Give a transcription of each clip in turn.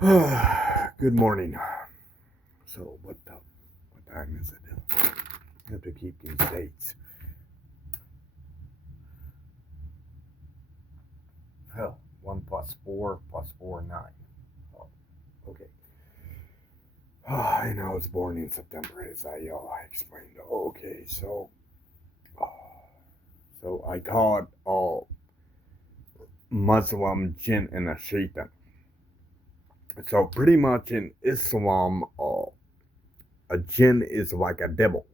Good morning. So, what time is it? I have to keep these dates. Hell, 1 plus 4 plus 4, 9. Oh, okay. I know I was born in September, as I explained. Okay, uh, so I call it Muslim jinn and a shaitan. So pretty much in Islam, a jinn is like a devil.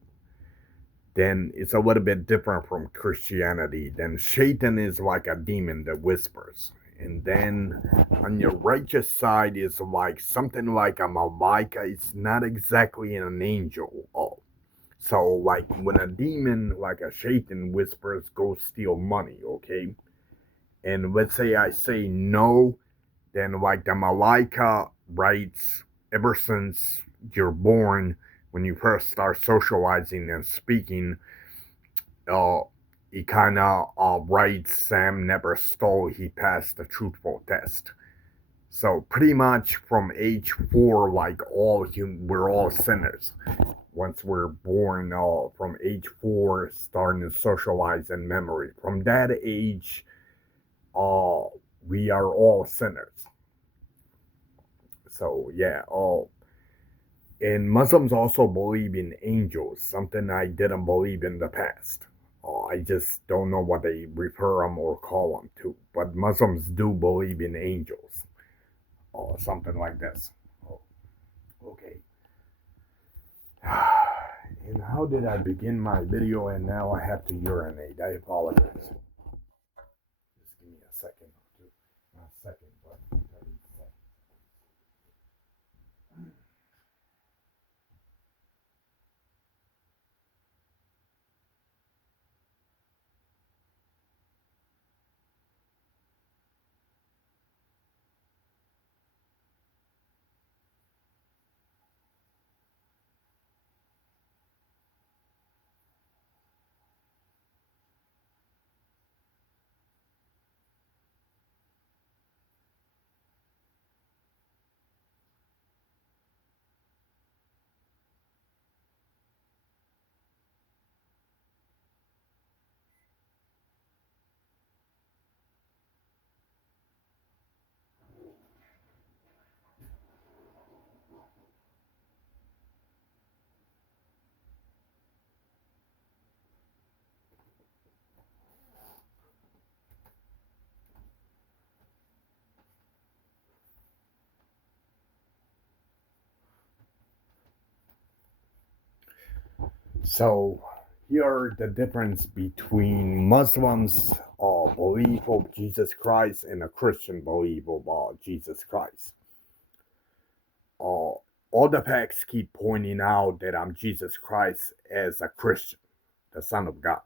Then it's a little bit different from Christianity. Then Satan is like a demon that whispers. And then on your righteous side is like something like a malaika. It's not exactly an angel. Oh. So like when a demon like a Satan whispers, go steal money, okay? And let's say I say no, then like the malaika writes ever since you're born, when you first start socializing and speaking, uh, he kind of writes Sam never stole, he passed the truthful test. So pretty much from age 4, like we're all sinners. Once we're born, from age 4, starting to socialize in memory. From that age, uh, we are all sinners. So yeah, and Muslims also believe in angels, something I didn't believe in the past. I just don't know what they refer them or call them to. But Muslims do believe in angels, or something like this. Oh, okay. And how did I begin my video and now I have to urinate? I apologize. Just give me a second. Not a second, but 30 seconds. So here are the difference between Muslims' belief of Jesus Christ and a Christian belief of Jesus Christ. Uh, all the facts keep pointing out that I'm Jesus Christ as a Christian, the Son of God.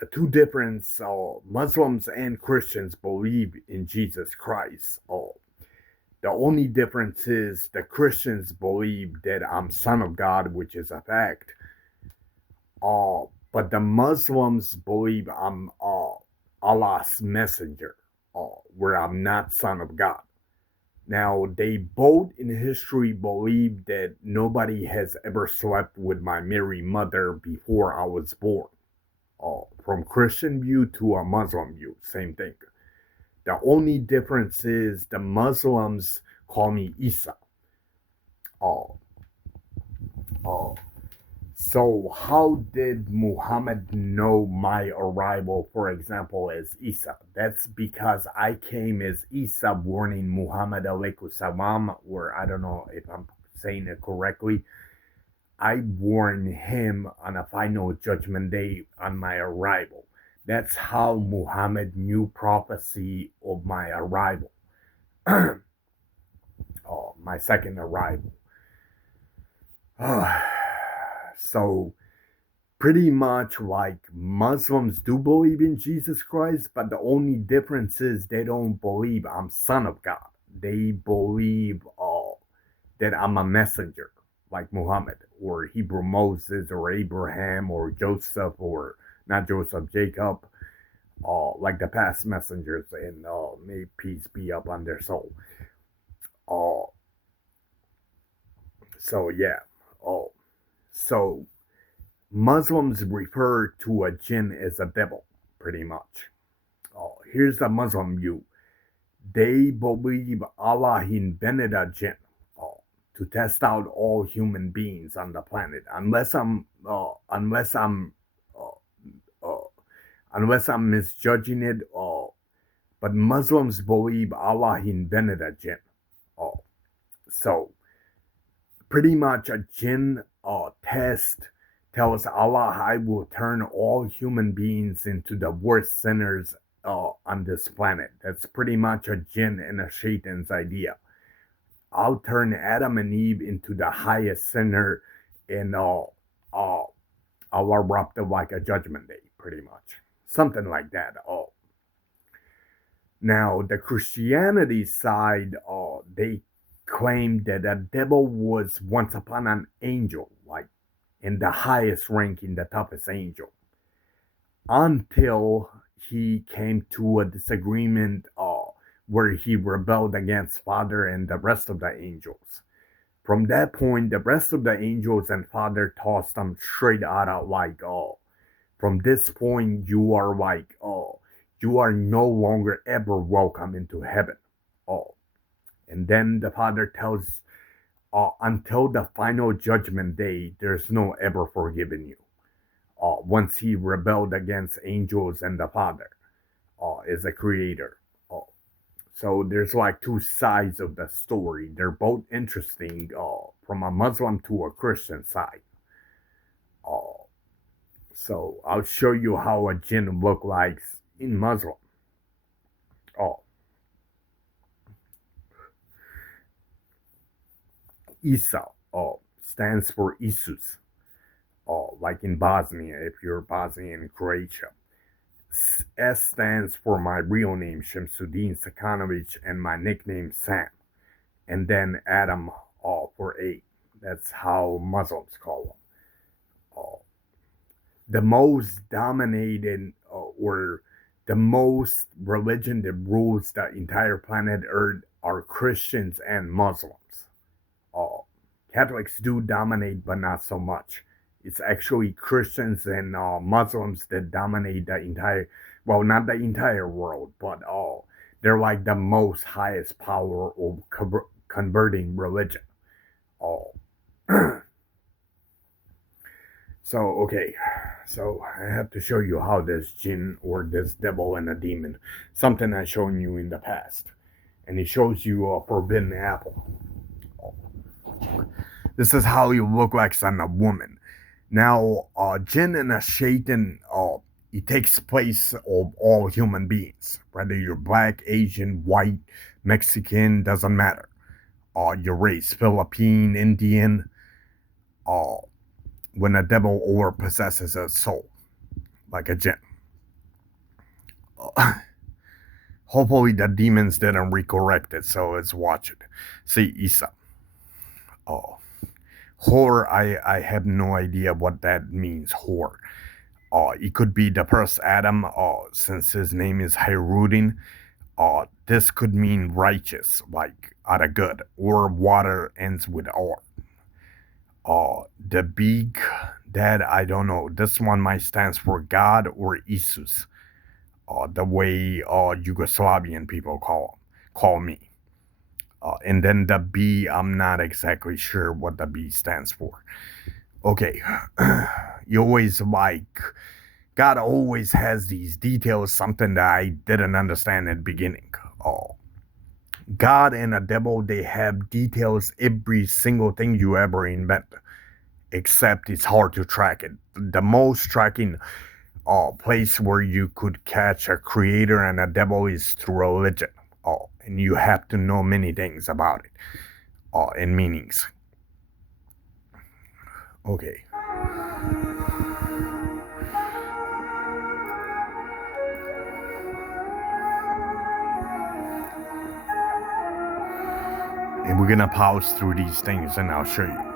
The two difference, Muslims and Christians believe in Jesus Christ. The only difference is the Christians believe that I'm Son of God, which is a fact. But the Muslims believe I'm Allah's messenger, where I'm not Son of God. Now, they both in history believe that nobody has ever slept with my Mary mother before I was born. From Christian view to a Muslim view, same thing. The only difference is the Muslims call me Isa. Uh, uh, so, how did Muhammad know my arrival, for example, as Isa? That's because I came as Isa, born in Muhammad alayhi salam, or I don't know if I'm saying it correctly. I warned him on a final judgment day on my arrival. That's how Muhammad knew prophecy of my arrival, my second arrival. So, pretty much like Muslims do believe in Jesus Christ, but the only difference is they don't believe I'm Son of God. They believe that I'm a messenger, like Muhammad, or Hebrew Moses, or Abraham, or Joseph, or not Joseph, Jacob. like the past messengers, and may peace be upon their soul. Uh, so yeah. Oh, so Muslims refer to a jinn as a devil, pretty much. Here's the Muslim view. They believe Allah invented a jinn uh, to test out all human beings on the planet. Uh, uh, unless I'm misjudging it. But Muslims believe Allah invented a jinn. Uh, so pretty much a jinn test tells Allah, I will turn all human beings into the worst sinners on this planet. That's pretty much a jinn and a shaitan's idea. I'll turn Adam and Eve into the highest sinner, and uh, I'll erupt like a judgment day, pretty much. Something like that. Now, the Christianity side, they claim that the devil was once upon an angel, like in the highest ranking, the toughest angel, until he came to a disagreement where he rebelled against Father and the rest of the angels. From that point, the rest of the angels and Father tossed them straight out of like, from this point, you are like, you are no longer ever welcome into heaven. Oh, and then the Father tells, until the final judgment day, there's no ever forgiving you. Once he rebelled against angels and the Father, as a creator. Uh, so there's like two sides of the story. They're both interesting from a Muslim to a Christian side. Uh, so I'll show you how a jinn look like in Muslim. Oh, Isa stands for Isus. Like in Bosnia, if you're Bosnian and Croatia. S stands for my real name, Shamsuddin Sakanovic, and my nickname, Sam. And then Adam for A. That's how Muslims call them. Uh, the most dominated or the most religion that rules the entire planet Earth are Christians and Muslims. Uh, Catholics do dominate, but not so much. It's actually Christians and Muslims that dominate the entire, well, not the entire world, but they're like the most highest power of converting religion. Oh, so okay, so I have to show you how this jinn or this devil and a demon, something I've shown you in the past, and it shows you a forbidden apple. This is how you look like on a woman. Now, jinn and a shaitan, it takes place of all human beings, whether you're black, Asian, white, Mexican, doesn't matter. Your race, Philippine, Indian, uh, when a devil or possesses a soul, like a jinn. Uh, Hopefully the demons didn't recorrect it, so let's watch it. See, Isa. Oh. Whore, I have no idea what that means, whore. It could be the first Adam, since his name is Hirudin. This could mean righteous, like out of good, or water ends with or. The big, that I don't know. This one might stands for God or Isus, the way Yugoslavian people call me. And then the B, I'm not exactly sure what the B stands for. Okay, you always like, God always has these details, something that I didn't understand at the beginning. Oh, God and a devil, they have details every single thing you ever invent, except it's hard to track it. The most tracking place where you could catch a creator and a devil is through religion. And you have to know many things about it and meanings. Okay. And we're gonna pause through these things and I'll show you.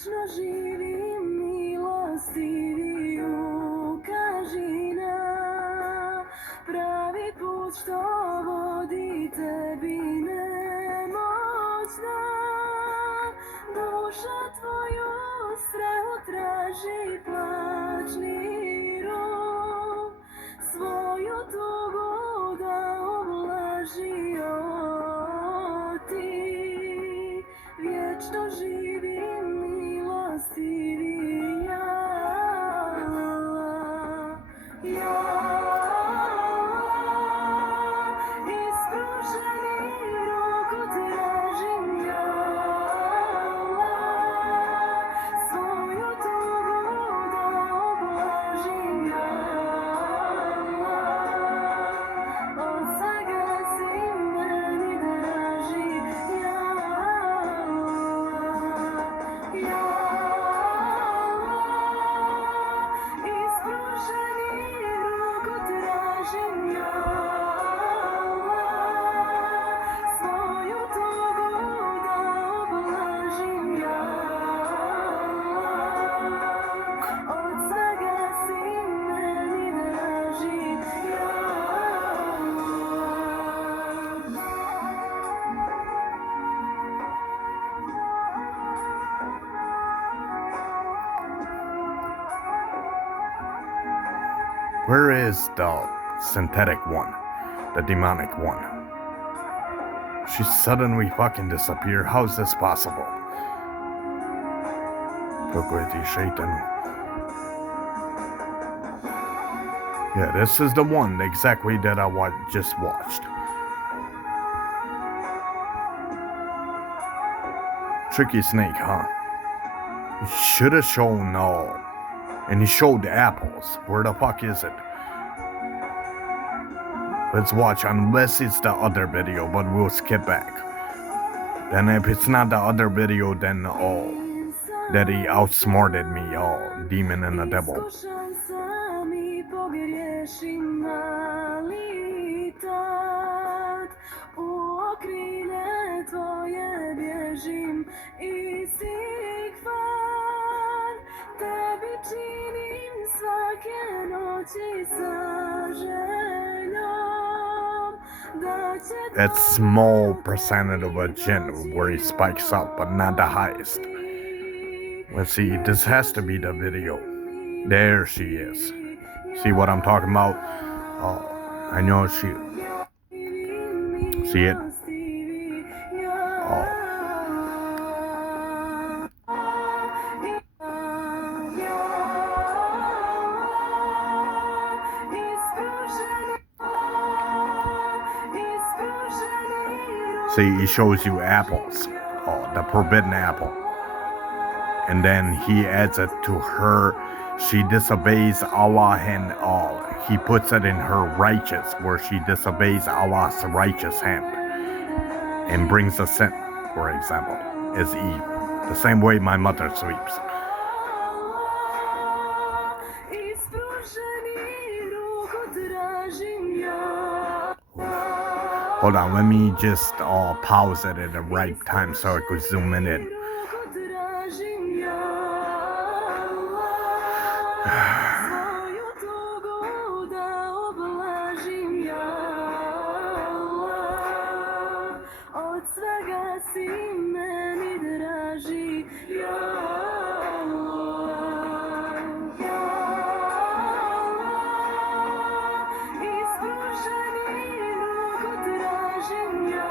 vječno živim, milostivi ukaži na pravi put što vodi tebi nemoćna. Duša tvoju strahu traži, plačni rov, svoju tugu da ublaži, ti vječno živim, milostivi ja. Ispruženi ruku tražim ja, svoju tugu da ublažim ja. Od svega si meni draži ja. Ispruženi ruku tražim ja, svoju tugu da ublažim ja. Od svega si meni draži ja. Where is the synthetic one? The demonic one? She suddenly fucking disappeared. How is this possible? Prokleti Shaitan. Yeah, this is the one exactly that I just watched. Tricky snake, huh? He should have shown all. And he showed the apples. Where the fuck is it? Let's watch, unless it's the other video, but we'll skip back. Then if it's not the other video, then that he outsmarted me, demon and the devil. Iskušan sam i pogriješim, mali tat, u okrilje tvoje bježim, istih kvar, tebi činim svake noći sa željom, da će That small percentage of a jinn where he spikes up, but not the highest. Let's see, this has to be the video. There she is. See what I'm talking about? I know she... See it? See, he shows you apples. The forbidden apple. And then he adds it to her. She disobeys Allah and he puts it in her righteous, where she disobeys Allah's righteous hand and brings a sin, for example, as Eve. The same way my mother sweeps. Hold on, let me just pause it at the right time so I could zoom in. Od svega si meni draži ja. Ispruženi ruku tražim ja,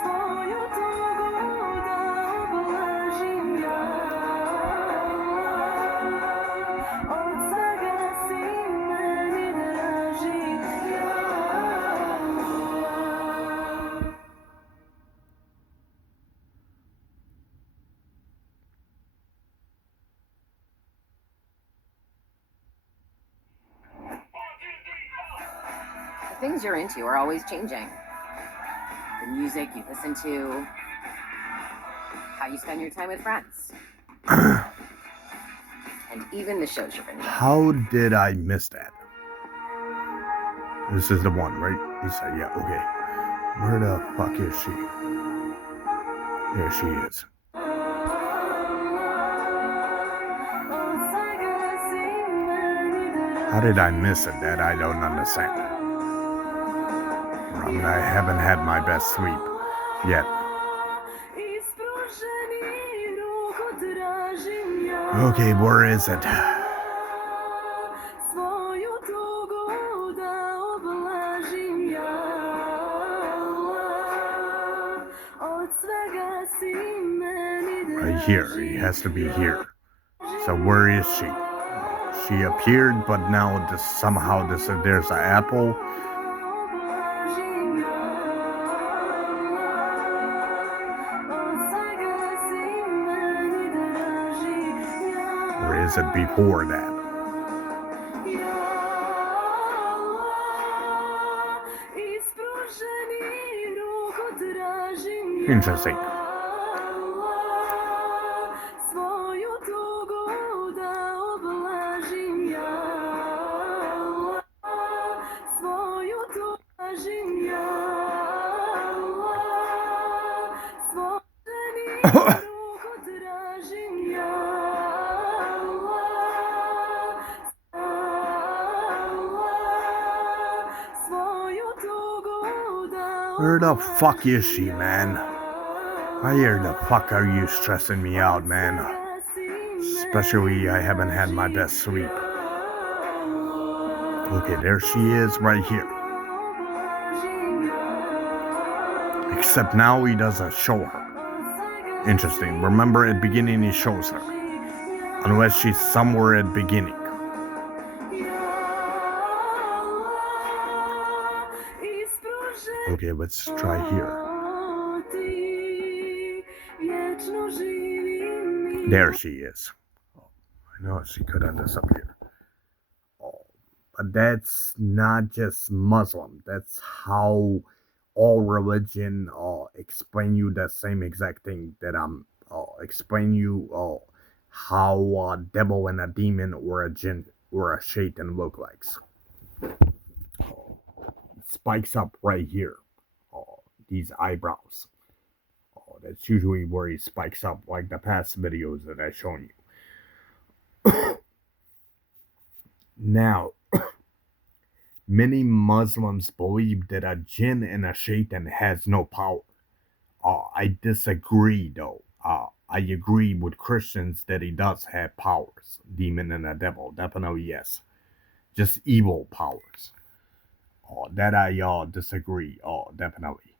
svoju tugu da ublažim ja. Od svega si meni draži ja. The things you're into are always changing. The music you listen to, how you spend your time with friends, and even the shows you're into. How did I miss that? This is the one, right? He said, yeah, okay. Where the fuck is she? There she is. How did I miss it? That I don't understand. I haven't had my best sleep yet. Okay, where is it? Right here. He has to be here. So where is she? She appeared, but now somehow there's an apple. Or is it before that? Interesting. Where the fuck is she, man? Where the fuck are you stressing me out, man? Especially I haven't had my best sleep. Okay, there she is right here. Except now he doesn't show her. Interesting. Remember at the beginning he shows her. Unless she's somewhere at the beginning. Okay, let's try here. There she is. I know she could end us up here. But that's not just Muslim. That's how all religion explain you the same exact thing that I'm explain you how a devil and a demon or a jinn or a shaitan look like. Spikes up right here. These eyebrows. That's usually where he spikes up, like the past videos that I've shown you. Now, many Muslims believe that a jinn and a shaitan has no power. I disagree, though. I agree with Christians that he does have powers. Demon and a devil, definitely yes. Just evil powers. That I disagree. Definitely.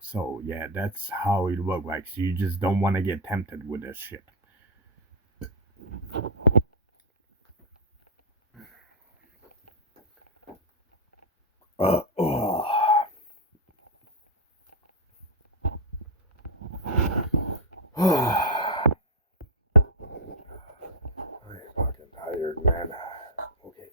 So yeah, that's how it looks like. So you just don't want to get tempted with this shit. Oh. I'm fucking tired, man. Okay.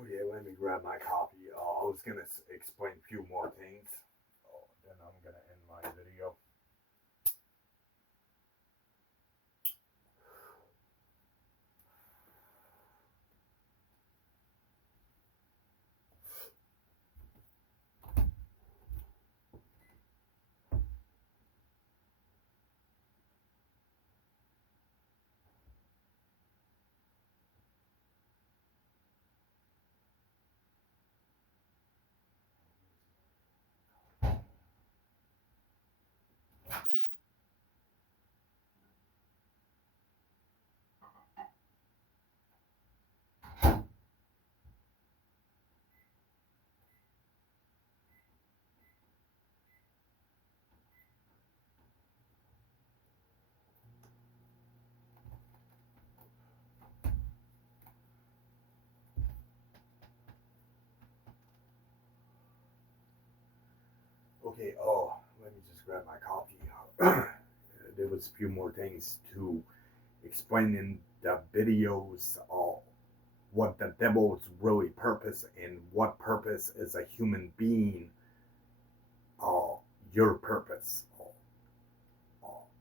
Okay, let me grab my coffee. I was gonna explain a few more things. Then I'm gonna end my video. Okay, let me just grab my coffee. There was a few more things to explain in the videos. What the devil's really purpose and what purpose as a human being. Your purpose.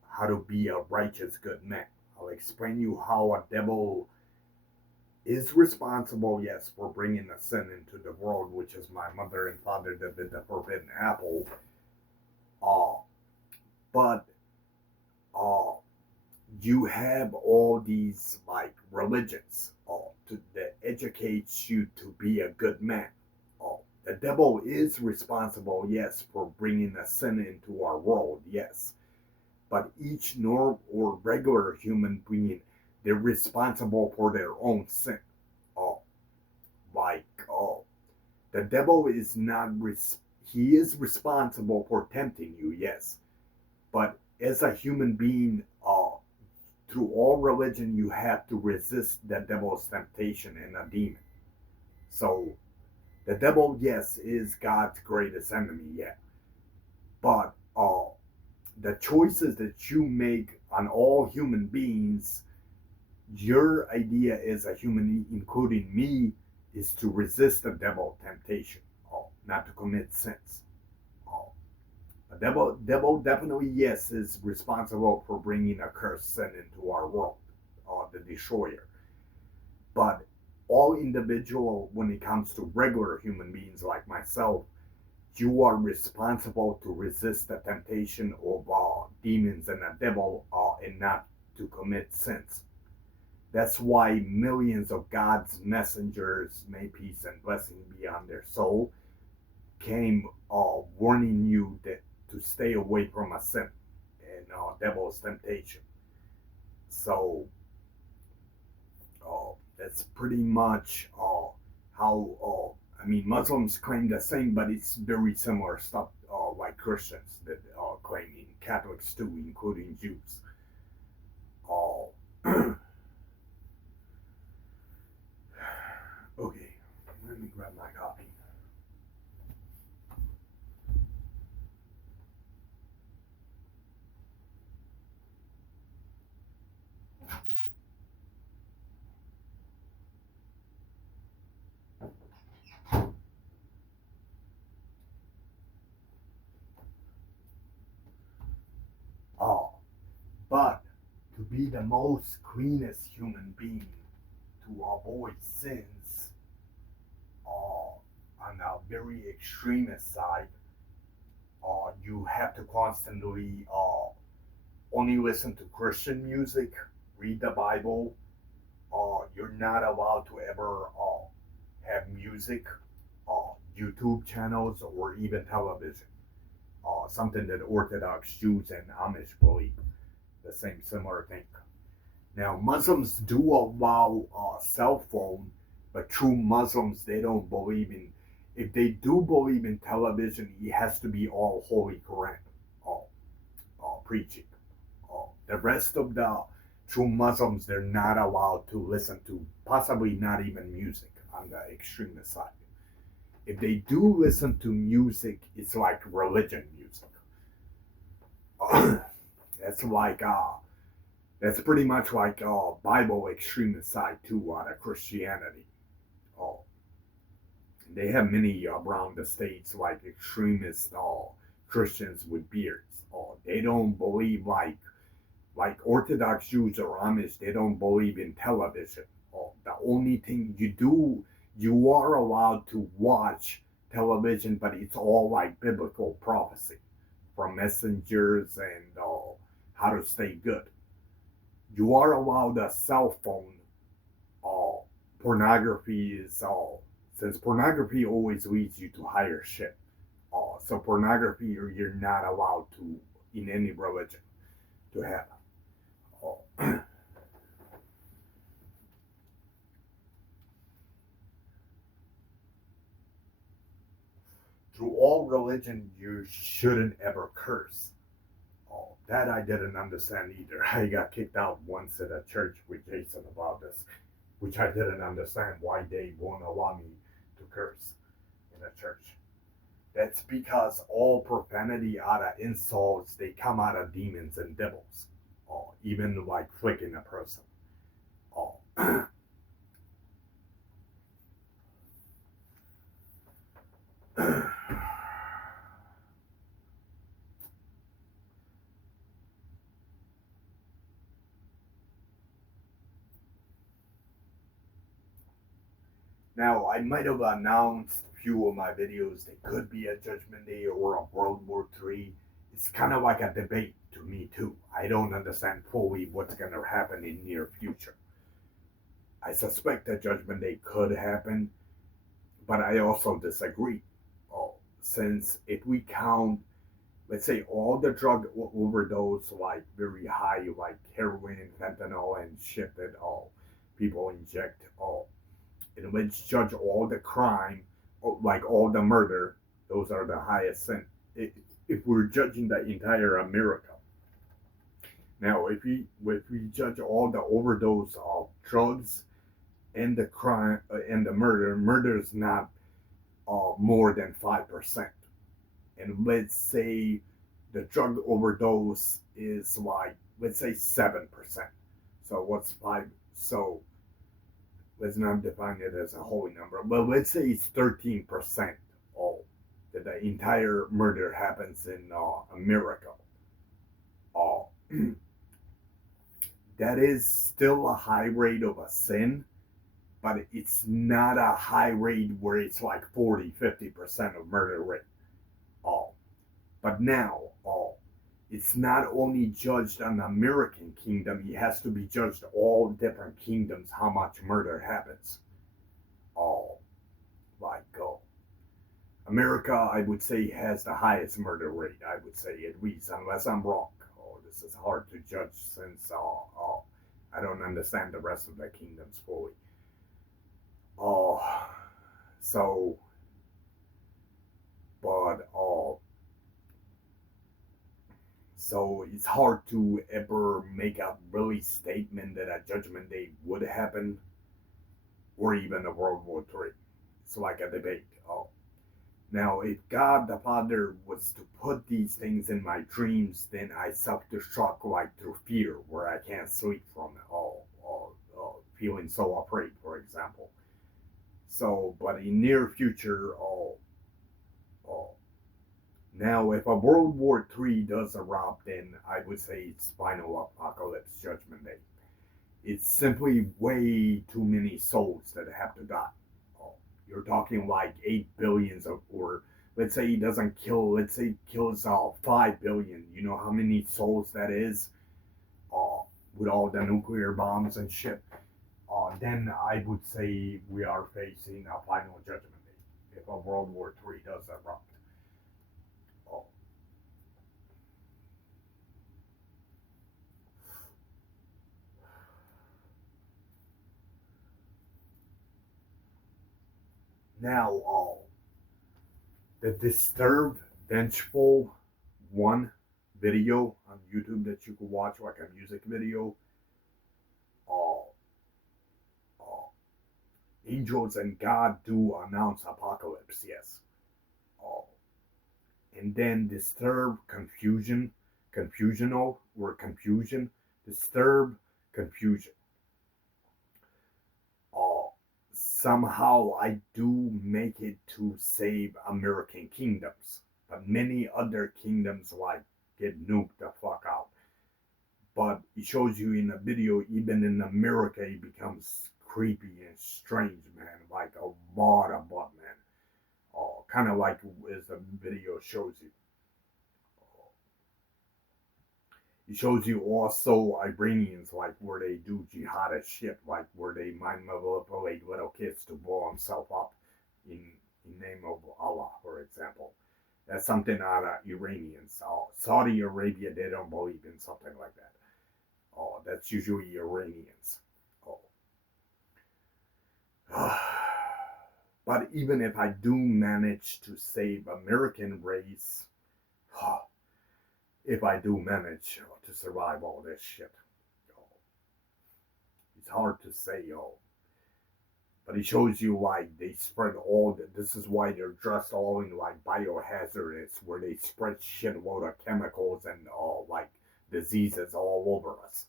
How to be a righteous good man. I'll explain you how a devil is responsible, yes, for bringing the sin into the world, which is my mother and father that did the forbidden apple. Uh, but uh, you have all these like religions that educates you to be a good man. The devil is responsible, yes, for bringing the sin into our world, yes. But each normal or regular human being, they're responsible for their own sin. Uh, like the devil is not he is responsible for tempting you, yes. But as a human being, through all religion, you have to resist the devil's temptation and a demon. So the devil, yes, is God's greatest enemy, yeah. But the choices that you make on all human beings, your idea as a human, including me, is to resist the devil temptation, not to commit sins. Uh, the devil definitely, yes, is responsible for bringing a cursed sin into our world, the destroyer. But all individual, when it comes to regular human beings like myself, you are responsible to resist the temptation of demons and the devil and not to commit sins. That's why millions of God's messengers, may peace and blessing be on their soul, came warning you that to stay away from a sin and devil's temptation. So that's pretty much how I mean, Muslims claim the same, but it's very similar stuff like Christians that claim in Catholics too, including Jews. Uh, okay, let me grab my copy. Uh, but to be the most cleanest human being, to avoid sins, on a very extremist side, you have to constantly only listen to Christian music, read the Bible. You're not allowed to ever have music, YouTube channels, or even television. Something that Orthodox Jews and Amish believe. The same similar thing. Now, Muslims do allow cell phone, but true Muslims, they don't believe in. If they do believe in television, it has to be all Holy Quran preaching. The rest of the true Muslims, they're not allowed to listen to, possibly not even music on the extremist side. If they do listen to music, it's like religion music. That's like that's pretty much like Bible extremist side too out of Christianity. Uh, they have many around the states like extremist Christians with beards. They don't believe like Orthodox Jews or Amish. They don't believe in television. The only thing you do, you are allowed to watch television, but it's all like biblical prophecy from messengers and how to stay good. You are allowed a cell phone. Uh, Pornography is since pornography always leads you to higher shit. So pornography you're not allowed to in any religion to have. Uh, Through all religion, you shouldn't ever curse. That I didn't understand either. I got kicked out once at a church with Jason about this, which I didn't understand why they won't allow me to curse in a church. That's because all profanity out of insults, they come out of demons and devils, even like flicking a person. Uh, Now, I might have announced a few of my videos. They could be a Judgment Day or a World War III. It's kind of like a debate to me too. I don't understand fully what's going to happen in near future. I suspect that Judgment Day could happen, but I also disagree. Since if we count, let's say, all the drug overdose, like very high, like heroin, fentanyl, and shit that all people inject, all, and let's judge all the crime, like all the murder, those are the highest sin. If we're judging the entire America, now if we judge all the overdose of drugs and the crime and the murder is not more than 5%. And let's say the drug overdose is like, let's say 7%. So what's five? So let's not define it as a whole number, but let's say it's 13% all that the entire murder happens in America. Uh, that is still a high rate of a sin, but it's not a high rate where it's like 40-50% of murder rate. All. But now, it's not only judged on the American kingdom, it has to be judged all different kingdoms how much murder happens. Oh, like America, I would say, has the highest murder rate. I would say, at least, unless I'm wrong. Oh, this is hard to judge since I don't understand the rest of the kingdoms fully. Oh, so, but so it's hard to ever make a really statement that a Judgment Day would happen, or even a World War III. It's like a debate. Oh, now if God the Father was to put these things in my dreams, then I self-destruct like through fear, where I can't sleep from it. Feeling so afraid, for example. So, but in near future, oh, now, if a World War III does erupt, then I would say it's final apocalypse, Judgment Day. It's simply way too many souls that have to die. Oh, you're talking like 8 billions of, or let's say he doesn't kill, let's say he kills 5 billion. You know how many souls that is? With all the nuclear bombs and shit. Then I would say we are facing a final Judgment Day if a World War III does erupt. Oh, now, the Disturbed Vengeful One video on YouTube that you could watch, like a music video. Uh, uh, Angels and God do announce apocalypse, yes. Uh, and then Disturb Confusional, or Confusion, Disturb Confusion. Uh, Somehow I do make it to save American kingdoms, but many other kingdoms like get nuked the fuck out. But it shows you in a video, even in America, it becomes creepy and strange, man. Like a lot of blood, man. Kind of like as the video shows you. It shows you also Iranians, like where they do jihadist shit, like where they mind manipulate little kids to blow themselves up in name of Allah, for example. That's something out of Iranians. Saudi Arabia, they don't believe in something like that. That's usually Iranians. Oh. But even if I do manage to save American race, if I do manage to survive all this shit, it's hard to say, but it shows you like they spread all the, this is why they're dressed all in like biohazardous, where they spread shitload of chemicals and like diseases all over us,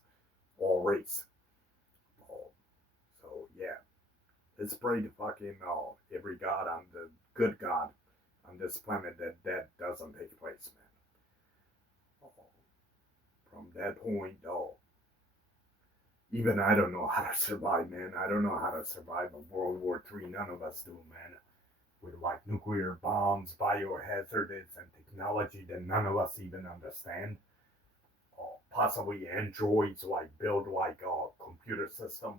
all race. Oh, so yeah, let's pray to fucking every god on the good god on this planet that that doesn't take place, man. From that point, Even I don't know how to survive, man. I don't know how to survive a World War III. None of us do, man. With like nuclear bombs, biohazards, and technology that none of us even understand. Possibly androids like build like a computer system.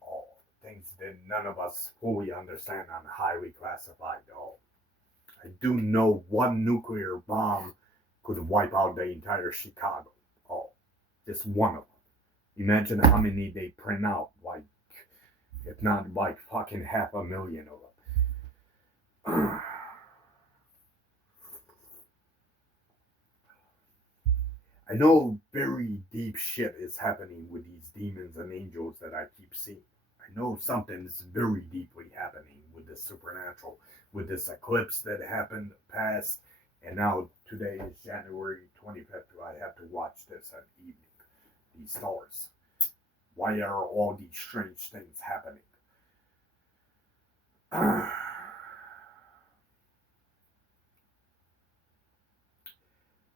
Uh, Things that none of us fully understand and highly classified. I do know one nuclear bomb could wipe out the entire Chicago. Oh, just one of them. Imagine how many they print out, like, if not like fucking 500,000 of them. I know very deep shit is happening with these demons and angels that I keep seeing. I know something's very deeply happening with the supernatural, with this eclipse that happened past, and now today is January 25th. I have to watch this at evening. These stars. Why are all these strange things happening?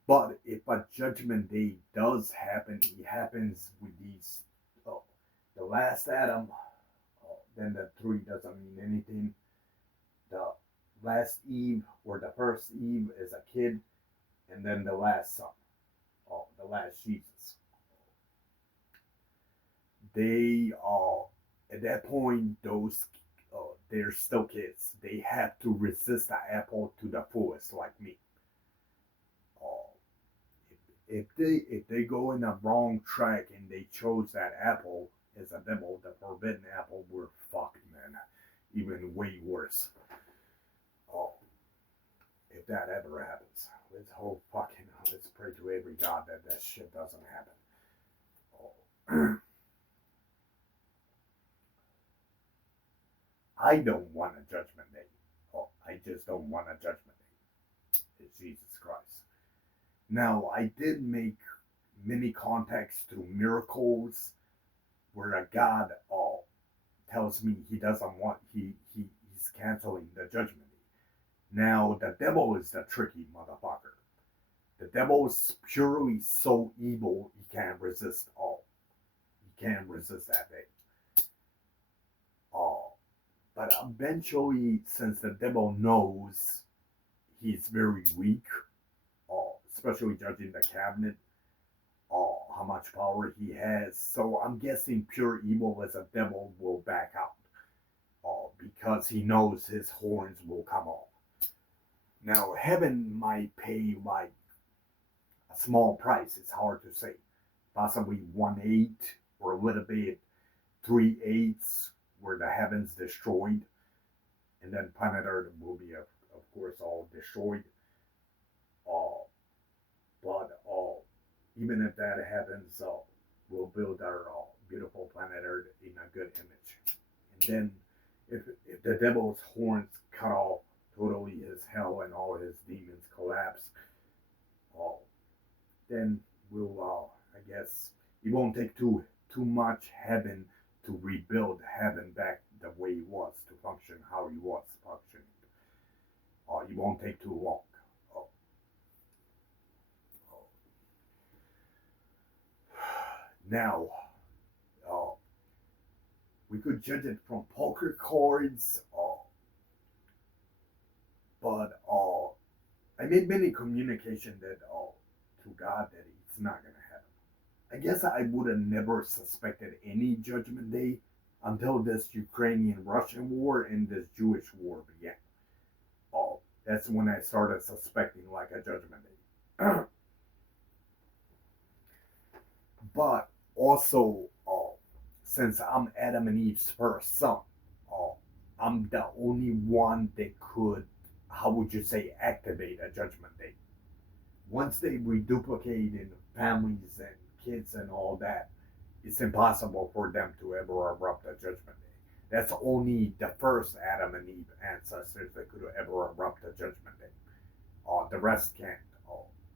But if a judgment day does happen, it happens with these. Oh, the last Adam, then the three doesn't mean anything. The last Eve or the first Eve is a kid, and then the last son, the last Jesus. They at that point those they're still kids. They have to resist the apple to the fullest, like me. Uh, if they go in the wrong track and they chose that apple as a devil, the forbidden apple, we're fucked, man. Even way worse. Oh, if that ever happens, let's hope fucking let's pray to every god that that shit doesn't happen. Oh. I don't want a judgment day. Oh, I just don't want a judgment day. It's Jesus Christ. Now I did make many contacts through miracles where a God tells me he doesn't want he's canceling the judgment. Now the devil is the tricky motherfucker. The devil is purely so evil he can't resist all. He can't resist that day. But eventually, since the devil knows he's very weak, especially judging the cabinet, how much power he has. So I'm guessing pure evil as a devil will back out because he knows his horns will come off. Now, heaven might pay like a small price. It's hard to say. Possibly 1/8 or a little bit 3/8 where the heavens destroyed. And then planet Earth will be, of course, all destroyed. Uh, but even if that happens, we'll build our beautiful planet Earth in a good image. And then, if the devil's horns cut off, totally his hell and all his demons collapse, uh, then we'll, I guess, it won't take too much heaven to rebuild heaven back the way he was to function how he was functioning. It won't take too long. Uh, Now, uh, we could judge it from poker cards, but I made many communication that to God that it's not gonna happen. I guess I would have never suspected any Judgment Day until this Ukrainian-Russian war and this Jewish war began. That's when I started suspecting like a Judgment Day. But also, since I'm Adam and Eve's first son, uh, I'm the only one that could, how would you say, activate a Judgment Day. Once they reduplicate in families and kids and all that, it's impossible for them to ever erupt a Judgment Day. That's only the first Adam and Eve ancestors that could ever erupt a Judgment Day. The rest can't,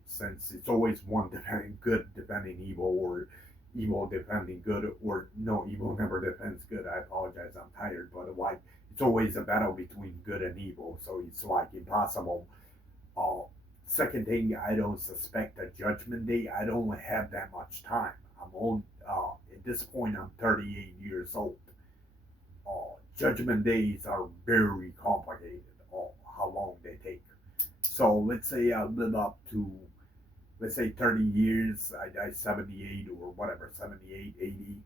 since it's always one defending good defending evil, or evil defending good, or no, evil never defends good. I apologize, I'm tired, but like it's always a battle between good and evil, so it's like impossible. Uh, Second thing, I don't suspect a Judgment Day. I don't have that much time. I'm on. at this point I'm 38 years old. Judgment days are very complicated. How long they take. So let's say I live up to, let's say 30 years, I die 78 or whatever, 78, 80.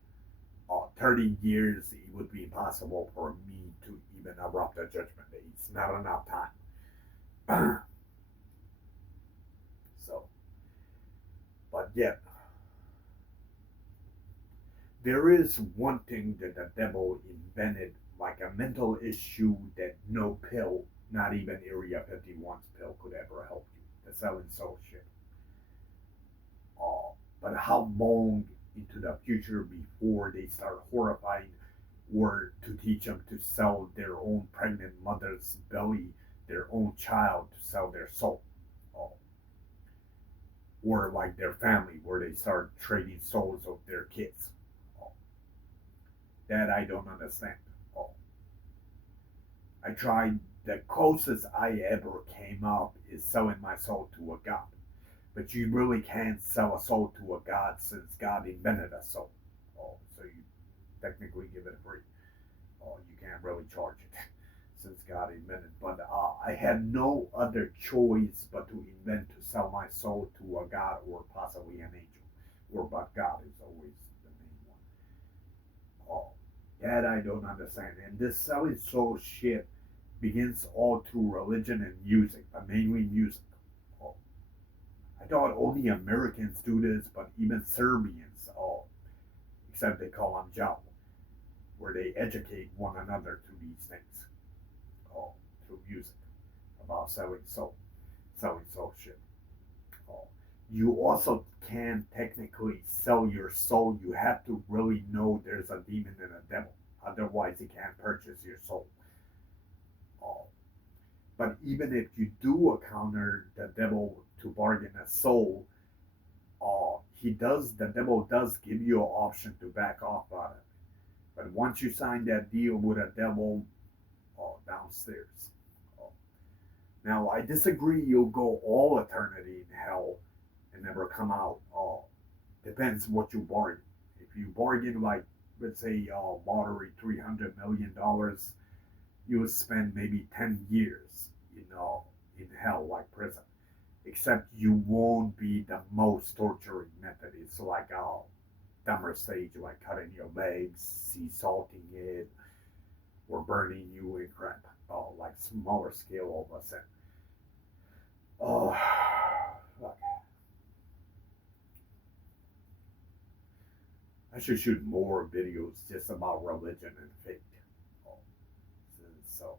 30 years, it would be impossible for me to even erupt a judgment day. It's not enough time. So, but yet, there is one thing that the devil invented, like a mental issue that no pill, not even Area 51's pill, could ever help you. The selling soul shit. But how long into the future before they start horrifying or to teach them to sell their own pregnant mother's belly, their own child to sell their soul? Uh, or like their family where they start trading souls of their kids. Uh, that I don't understand. Uh, I tried, the closest I ever came up is selling my soul to a god. But you really can't sell a soul to a god since God invented a soul. So you technically give it free. You can't really charge it since God invented. But I had no other choice but to invent to sell my soul to a god or possibly an angel. Or but God is always the main one. That I don't understand. And this selling soul shit begins all through religion and music, but mainly music. Oh, I thought only Americans do this, but even Serbians, except they call them Jao, where they educate one another through these things, through music, about selling soul shit. Oh, you also can technically sell your soul. You have to really know there's a demon and a devil. Otherwise, you can't purchase your soul. Oh, but even if you do encounter the devil to bargain a soul, the devil does give you an option to back off on it. But once you sign that deal with a devil, downstairs. Oh. Now I disagree. You'll go all eternity in hell and never come out. Depends what you bargain. If you bargain like, let's say, lottery $300 million, you will spend maybe 10 years in hell, like prison. Except you won't be the most torturing method. It's like a dumber stage, like cutting your legs, sea salting it, or burning you in crap. Like smaller scale of a set. Oh, fuck. I should shoot more videos just about religion and faith. Oh, so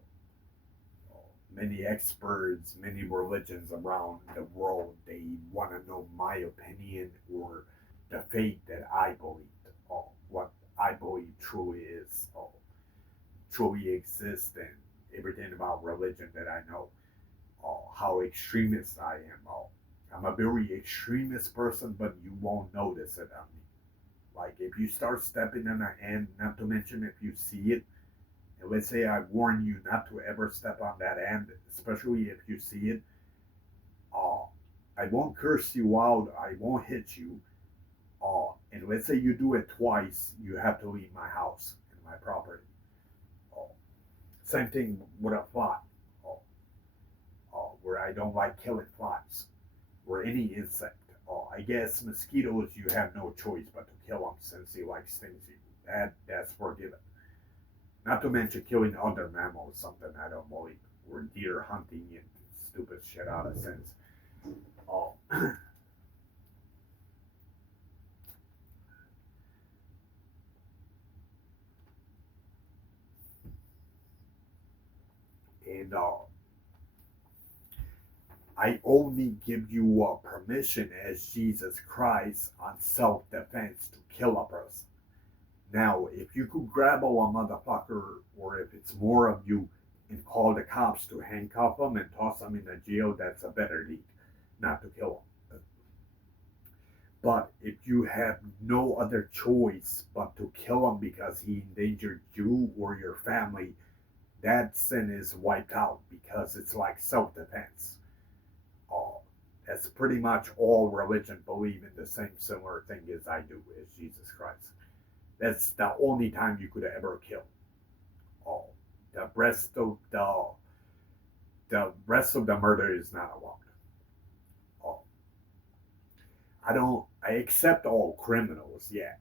many experts, many religions around the world, they want to know my opinion or the faith that I believe, or what I believe truly is, or truly exists, and everything about religion that I know, how extremist I am. I'm a very extremist person, but you won't notice it on me. Like if you start stepping on an ant, not to mention if you see it, and let's say I warn you not to ever step on that ant, especially if you see it, uh, I won't curse you out, I won't hit you, and let's say you do it twice, you have to leave my house and my property. Uh, Same thing with a fly, uh, where I don't like killing flies or any insect. I guess mosquitoes you have no choice but to kill them since they like stings you. That's forgiven. Not to mention killing other mammals, something I don't believe, or deer hunting and stupid shit out of sense. Oh. And I only give you permission as Jesus Christ on self-defense to kill a person. Now, if you could grab a motherfucker, or if it's more of you, and call the cops to handcuff him and toss him in the jail, that's a better deed, not to kill him. But if you have no other choice but to kill him because he endangered you or your family, that sin is wiped out because it's like self-defense. Uh, That's pretty much all religion believe in the same similar thing as I do, as Jesus Christ. That's the only time you could ever kill. Oh, the rest of the murder is not allowed. Oh, I accept all criminals, yeah.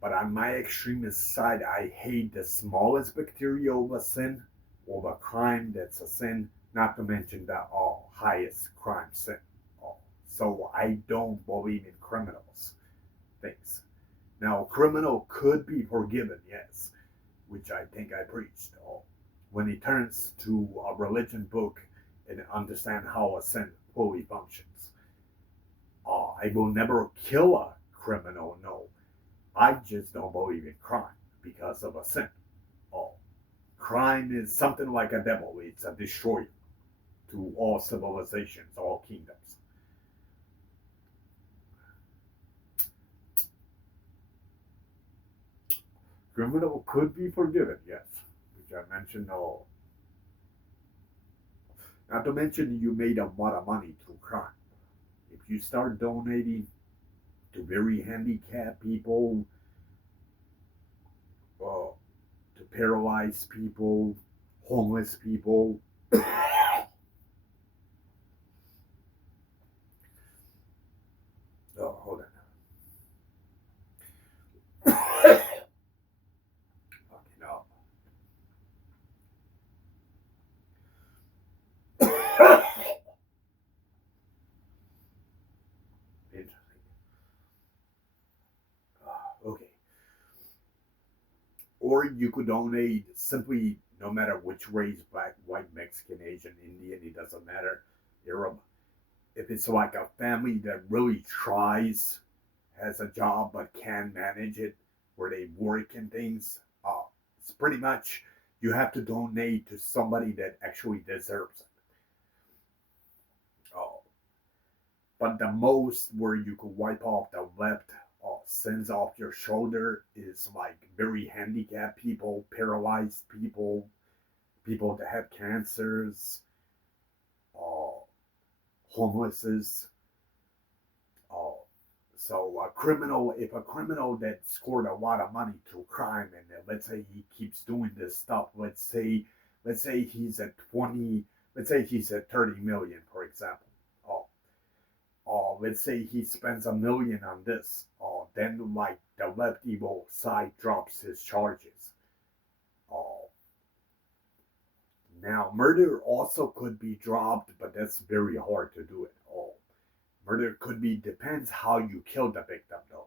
But on my extremist side, I hate the smallest bacteria of a sin or the crime that's a sin, not to mention the highest crime sin. Oh, so I don't believe in criminals things. Now, criminal could be forgiven, yes, which I think I preached. Oh, when he turns to a religion book and understand how a sin fully functions. I will never kill a criminal, no. I just don't believe in crime because of a sin. Oh, crime is something like a devil. It's a destroyer to all civilizations, all kingdoms. Criminal could be forgiven, yes, which I mentioned. Oh, not to mention you made a lot of money through crime. If you start donating to very handicapped people, uh, to paralyzed people, homeless people. Oh, hold on. Fucking up. Interesting. Okay. Or you could donate simply, no matter which race, black, white, Mexican, Asian, Indian, it doesn't matter, Arab. If it's like a family that really tries, has a job but can manage it, where they work and things, it's pretty much you have to donate to somebody that actually deserves it. Oh, but the most where you could wipe off the left sins off your shoulder is like very handicapped people, paralyzed people, people that have cancers, uh, homelesses. Uh, so a criminal, if a criminal that scored a lot of money through crime, and let's say he keeps doing this stuff, let's say he's at 20, let's say he's at 30 million, for example. Uh, let's say he spends a million on this. Then like the left evil side drops his charges. Uh, Now, murder also could be dropped, but that's very hard to do it all. Murder could be depends how you kill the victim, though.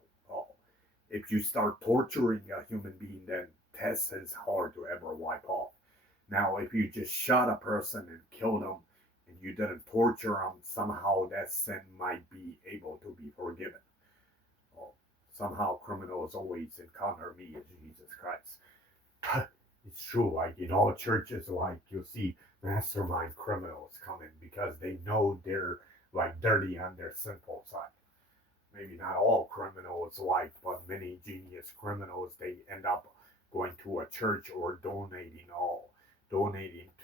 If you start torturing a human being, then test is hard to ever wipe off. Now, if you just shot a person and killed them, and you didn't torture them, somehow that sin might be able to be forgiven. Oh, somehow criminals always encounter me as Jesus Christ. It's true. Like in all churches, like you'll see mastermind criminals coming because they know they're like dirty on their sinful side. Maybe not all criminals like, but many genius criminals they end up going to a church or donating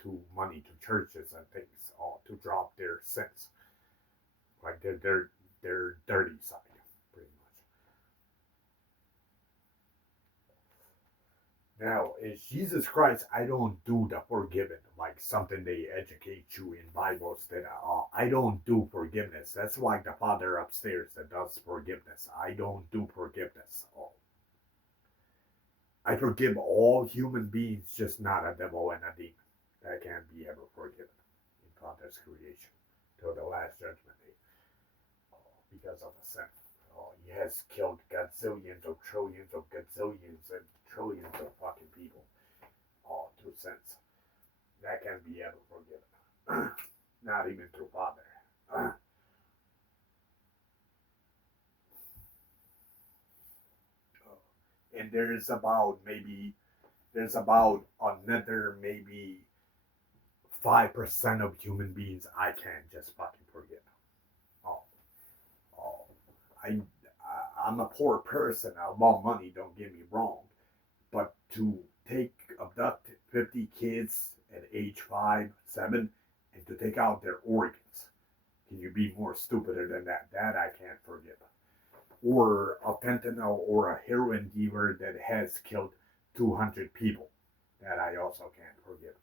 to money to churches and things, to drop their sins, like their dirty side, pretty much. Now, is Jesus Christ, I don't do the forgiven, like something they educate you in Bibles that I don't do forgiveness. That's like the Father upstairs that does forgiveness. I don't do forgiveness. I forgive all human beings, just not a devil and a demon. That can't be ever forgiven in Father's creation till the last judgment day because of a sin. He has killed gazillions of gazillions and trillions of fucking people through sins. That can't be ever forgiven. Not even through Father. And there's about another maybe 5% of human beings I can't just fucking forgive. Oh, oh, I I'm a poor person. I love money. Don't get me wrong, but to take abduct 50 kids at age 5, 7, and to take out their organs, Can you be more stupider than that? That I can't forgive. Or a fentanyl or a heroin dealer that has killed 200 people. That I also can't forgive.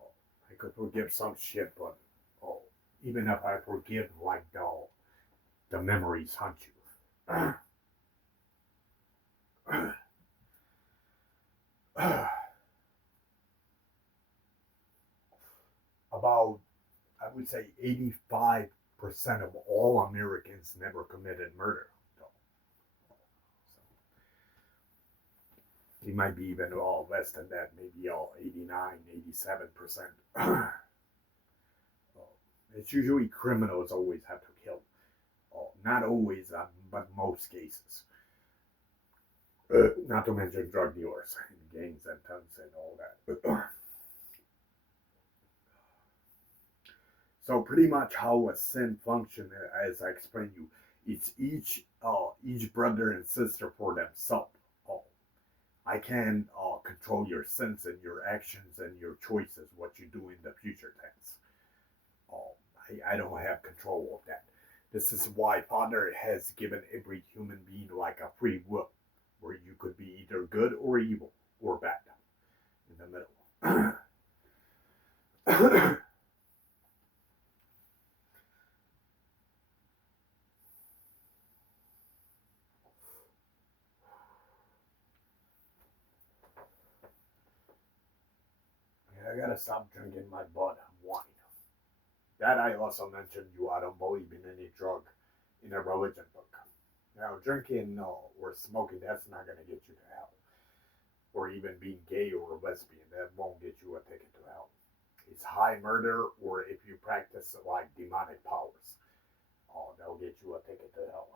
Oh, I could forgive some shit, but oh, even if I forgive, like the memories haunt you. About, I would say, 85% of all Americans never committed murder. So it might be even all less than that, maybe all 89, 87%. It's usually criminals always have to kill. Not always, but most cases. Not to mention drug dealers and gangs and tons and all that. So pretty much how a sin function, as I explained you, it's each brother and sister for themselves. Oh, I can control your sins and your actions and your choices, what you do in the future tense. Oh, I don't have control of that. This is why Father has given every human being like a free will, where you could be either good or evil or bad in the middle. I gotta stop drinking my blood wine. That I also mentioned you. I don't believe in any drug in a religion book. Now, drinking or smoking, that's not gonna get you to hell. Or even being gay or lesbian, that won't get you a ticket to hell. It's high murder, or if you practice like demonic powers, they'll get you a ticket to hell.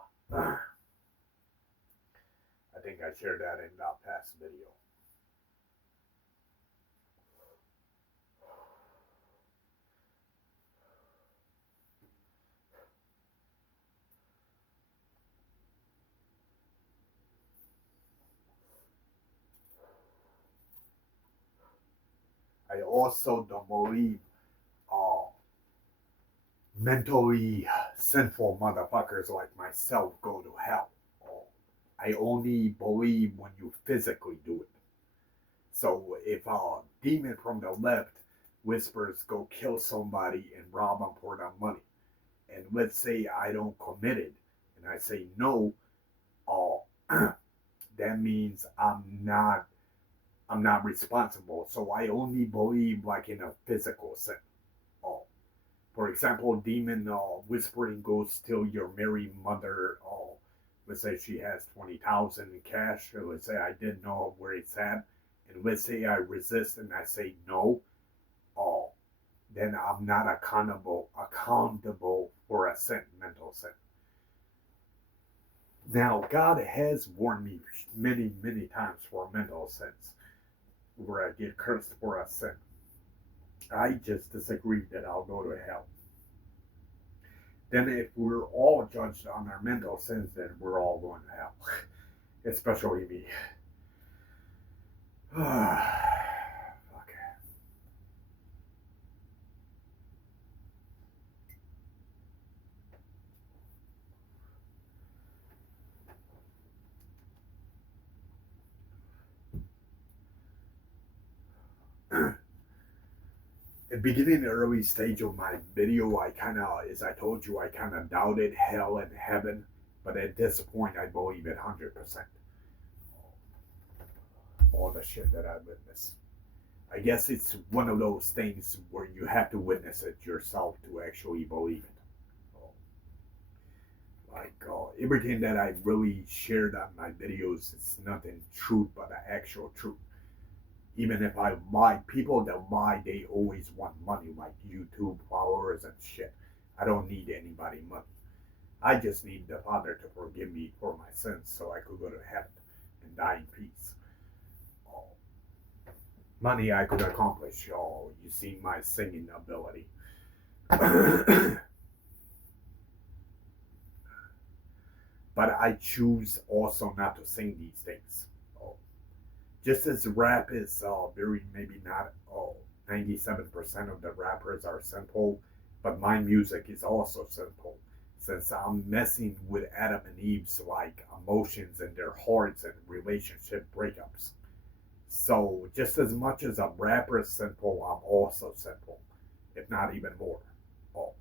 I think I shared that in the past video. I also don't believe uh, mentally sinful motherfuckers like myself go to hell. I only believe when you physically do it. So if a demon from the left whispers, go kill somebody and rob them for the money, and let's say I don't commit it, and I say no, that means I'm not responsible. So I only believe like in a physical sense. Oh, for example, demon whispering goes steal your Mary mother. Let's say she has 20,000 in cash. Or let's say I didn't know where it's at, and let's say I resist and I say no. Oh, then I'm not accountable for a sin, mental sin. Now, God has warned me many, many times for mental sins, where I get cursed for a sin. I just disagree that I'll go to hell. Then if we're all judged on our mental sins, then we're all going to hell. Especially me. Fuck. At the beginning, the early stage of my video, I kind of, as I told you, I kind of doubted hell and heaven. But at this point, I believe it 100%. All the shit that I witnessed. I guess it's one of those things where you have to witness it yourself to actually believe it. Everything that I really shared on my videos is nothing truth but the actual truth. Even if I lie, people that lie, they always want money, like YouTube followers and shit. I don't need anybody money. I just need the Father to forgive me for my sins so I could go to heaven and die in peace. Money I could accomplish. You see my singing ability. But I choose also not to sing these things. Just as rap is very maybe not 97% of the rappers are simple, But my music is also simple, since I'm messing with Adam and Eve's like emotions and their hearts and relationship breakups. So just as much as a rapper is simple, I'm also simple, if not even more. Oh,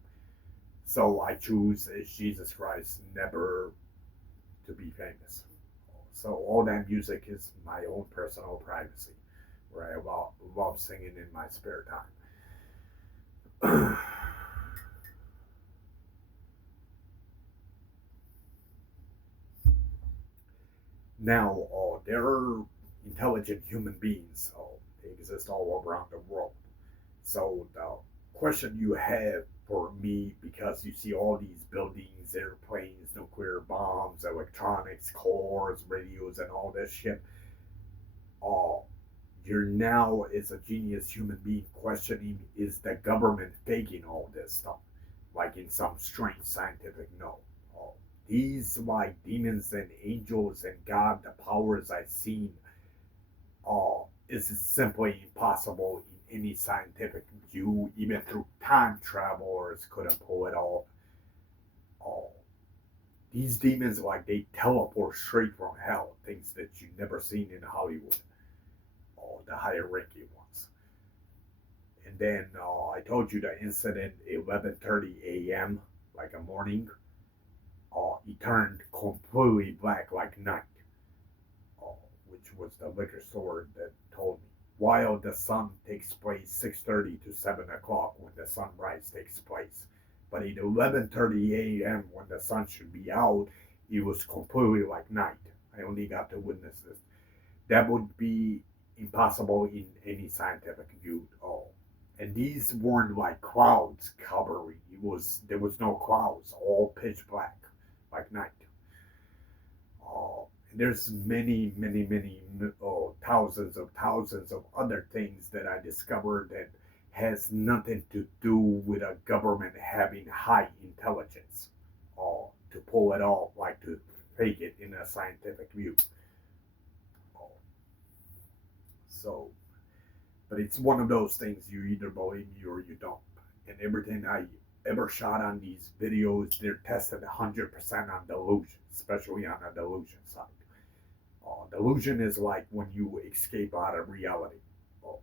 so I choose as Jesus Christ never to be famous. So all that music is my own personal privacy, where I love singing in my spare time. Now, there are intelligent human beings. They exist all around the world. So the question you have for me, because you see all these buildings, airplanes, nuclear bombs, electronics, cars, radios, and all this shit, uh, you're now, as a genius human being, questioning, is the government faking all this stuff? Like in some strange scientific no. Uh, these like demons and angels and God, the powers I've seen, is simply impossible in any scientific view. Even through time travelers couldn't pull it off. Uh, these demons, like, they teleport straight from hell, things that you've never seen in Hollywood, the higher ranking ones. And then I told you the incident 11:30 a.m. like a morning. It turned completely black like night, uh, which was the liquor store that told me. While the sun takes place 6:30 to 7 o'clock when the sunrise takes place, but at 11:30 a.m. when the sun should be out, it was completely like night. I only got to witness this. That would be impossible in any scientific view at all. And these weren't like clouds covering. There was no clouds, all pitch black, like night. And there's many thousands of other things that I discovered that has nothing to do with a government having high intelligence, to pull it off, like to fake it in a scientific view. Uh, so but it's one of those things, you either believe me or you don't. And everything I ever shot on these videos, they're tested 100% on delusion, especially on a delusion side. Delusion is like when you escape out of reality. Oh,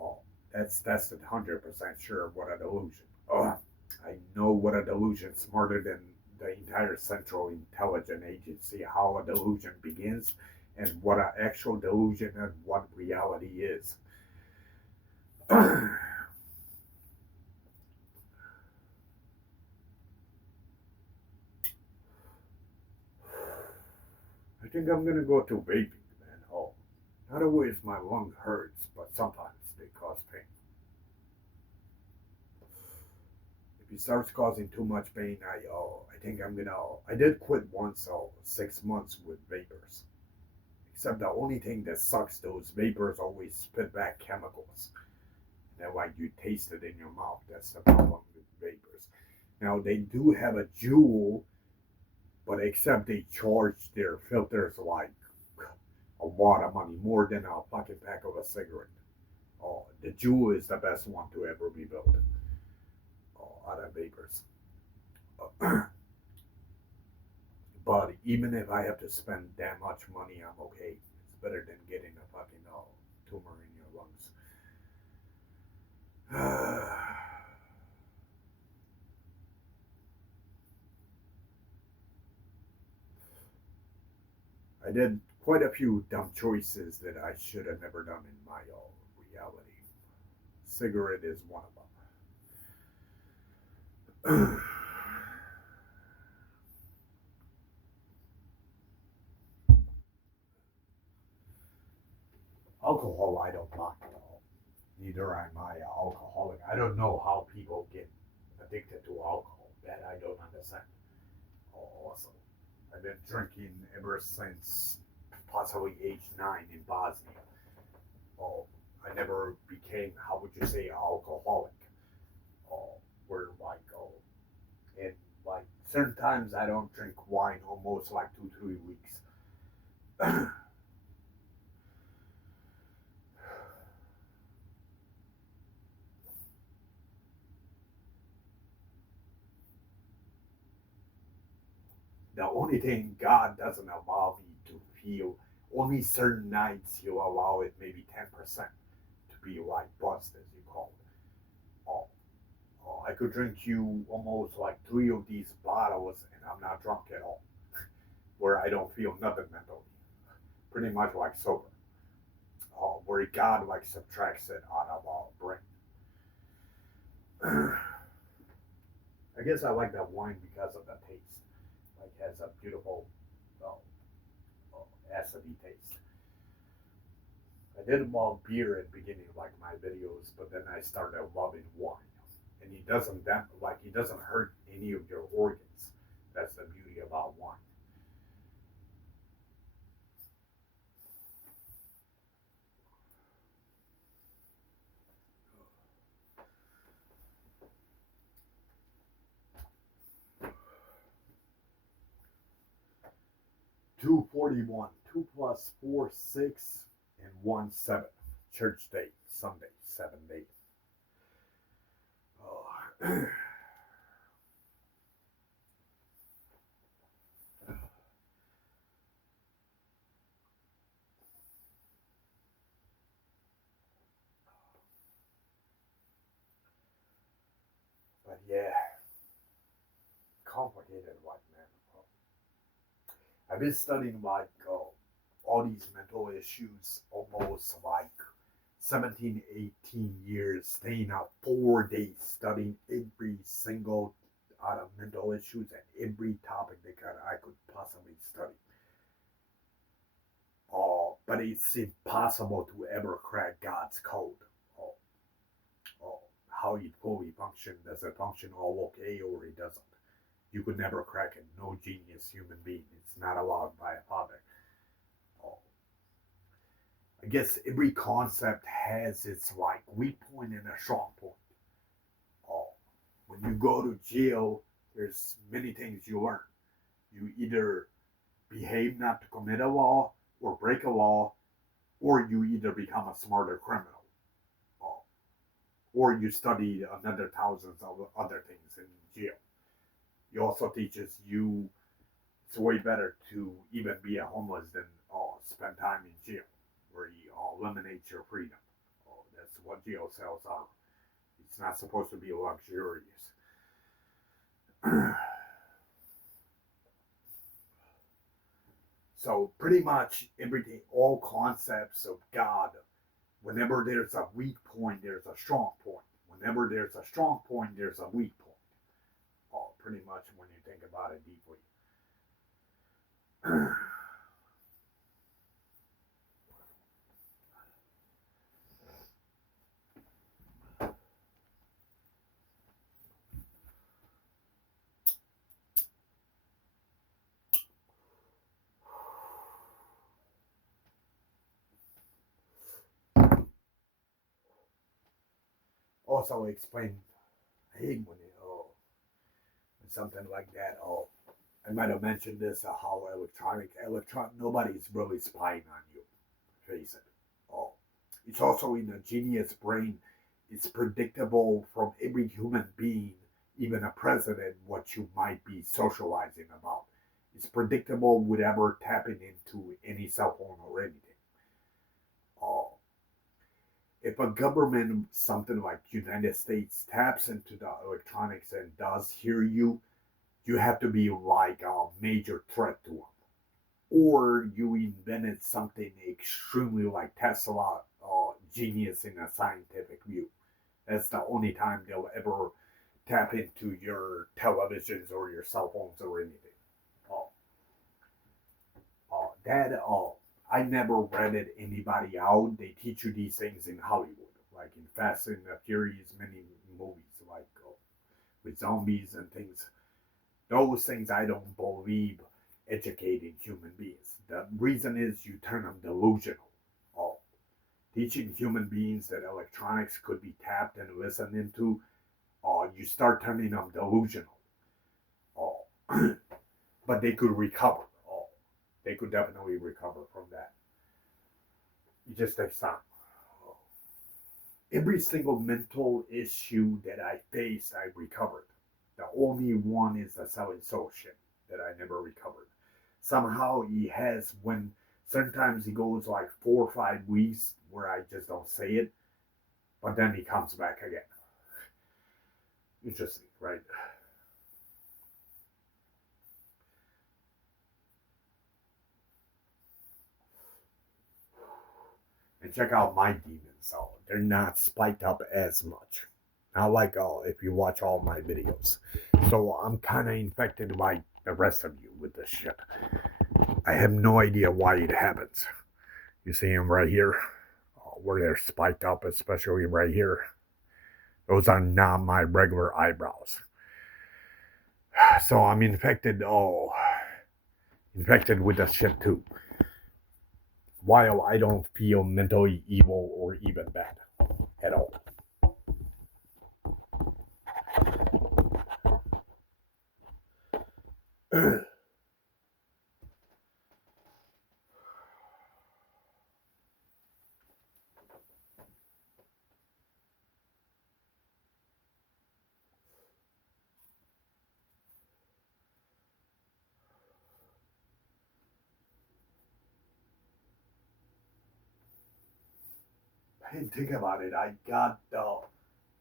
oh, that's tested 100% sure what a delusion. I know what a delusion, smarter than the entire Central Intelligence Agency, how a delusion begins and what an actual delusion and what reality is. I think I'm gonna go to vaping, man. Oh, not always my lung hurts, but sometimes they cause pain. If it starts causing too much pain, I think I'm gonna. I did quit once, 6 months with vapors. Except the only thing that sucks, those vapors always spit back chemicals. And like you taste it in your mouth. That's the problem with vapors. Now they do have a jewel, but except they charge their filters like a lot of money, more than a fucking pack of a cigarette. The jewel is the best one to ever be built, out of vapors. But even if I have to spend that much money, I'm okay. It's better than getting a fucking tumor in your lungs. I did quite a few dumb choices that I should have never done in my reality. Cigarette is one of them. Alcohol, I don't like at all. Neither am I an alcoholic. I don't know how people get addicted to alcohol. That I don't understand. Also, I've been drinking ever since possibly age 9 in Bosnia. Oh, I never became, how would you say, alcoholic. Where like, and like certain times I don't drink wine almost like 2 3 weeks. The only thing God doesn't allow me to feel, only certain nights He'll allow it maybe 10% to be like buzzed, as you call it. Oh, I could drink you almost like 3 of these bottles and I'm not drunk at all, where I don't feel nothing mentally. Pretty much like sober. Where God like subtracts it out of our brain. I guess I like that wine because of the taste. Like has a beautiful uh, acidy taste. I didn't love beer at the beginning like my videos, but then I started loving wine. And he doesn't hurt any of your organs. That's the beauty about wine. 241, 2 plus 4, 6, and 1, 7. Church day, Sunday, 7 days. Oh. But yeah, complicated like man. I've been studying like all these mental issues almost like 17, 18 years, staying out 4 days studying every single out of mental issues and every topic that I could possibly study. But it's impossible to ever crack God's code. Oh, how it fully function, does it function all okay or it doesn't? You could never crack it. No genius human being. It's not allowed by a father. Oh, I guess every concept has its like weak point and a strong point. Oh, when you go to jail, there's many things you learn. You either behave not to commit a law or break a law, or you either become a smarter criminal, oh, or you study another thousands of other things in jail. He also teaches you it's way better to even be a homeless than spend time in jail, where you eliminate your freedom. That's what jail cells are. It's not supposed to be luxurious. So pretty much everything, all concepts of God, whenever there's a weak point, there's a strong point. Whenever there's a strong point, there's a weak point. Pretty much when you think about it deeply. Also explain, hey, when something like that. I might have mentioned this, how nobody's really spying on you. Face it. Oh, it's also in a genius brain. It's predictable from every human being, even a president, what you might be socializing about. It's predictable without tapping into any cell phone or anything. Oh, if a government, something like United States, taps into the electronics and does hear you, you have to be like a major threat to them. Or you invented something extremely like Tesla, genius in a scientific view. That's the only time they'll ever tap into your televisions or your cell phones or anything. Oh, that I never rented anybody out. They teach you these things in Hollywood, like in Fast and the Furious, many movies, like with zombies and things. Those things I don't believe educating human beings. The reason is you turn them delusional. Oh, teaching human beings that electronics could be tapped and listened into, you start turning them delusional. Oh, but they could recover. Oh, they could definitely recover from that. It just takes time. Oh. Every single mental issue that I faced, I recovered. The only one is the selling soul shit. that I never recovered. Somehow he has when sometimes he goes like 4 or 5 weeks where I just don't say it, but then he comes back again. Interesting, right? And check out my demons. So they're not spiked up as much. Not like if you watch all my videos. So I'm kind of infected like the rest of you with this shit. I have no idea why it happens. You see them right here, where they're spiked up, especially right here. Those are not my regular eyebrows. So I'm infected. Oh, infected with that shit too. While I don't feel mentally evil or even bad at all. And think about it, I got the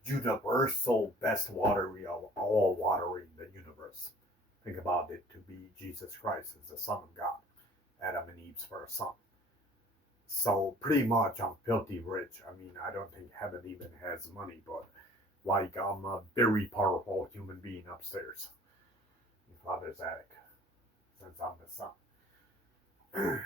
universal best watery of all water in the universe. Think about it to be Jesus Christ as the Son of God, Adam and Eve's first son. So pretty much I'm filthy rich. I mean, I don't think heaven even has money, but like I'm a very powerful human being upstairs in Father's attic, since I'm the son.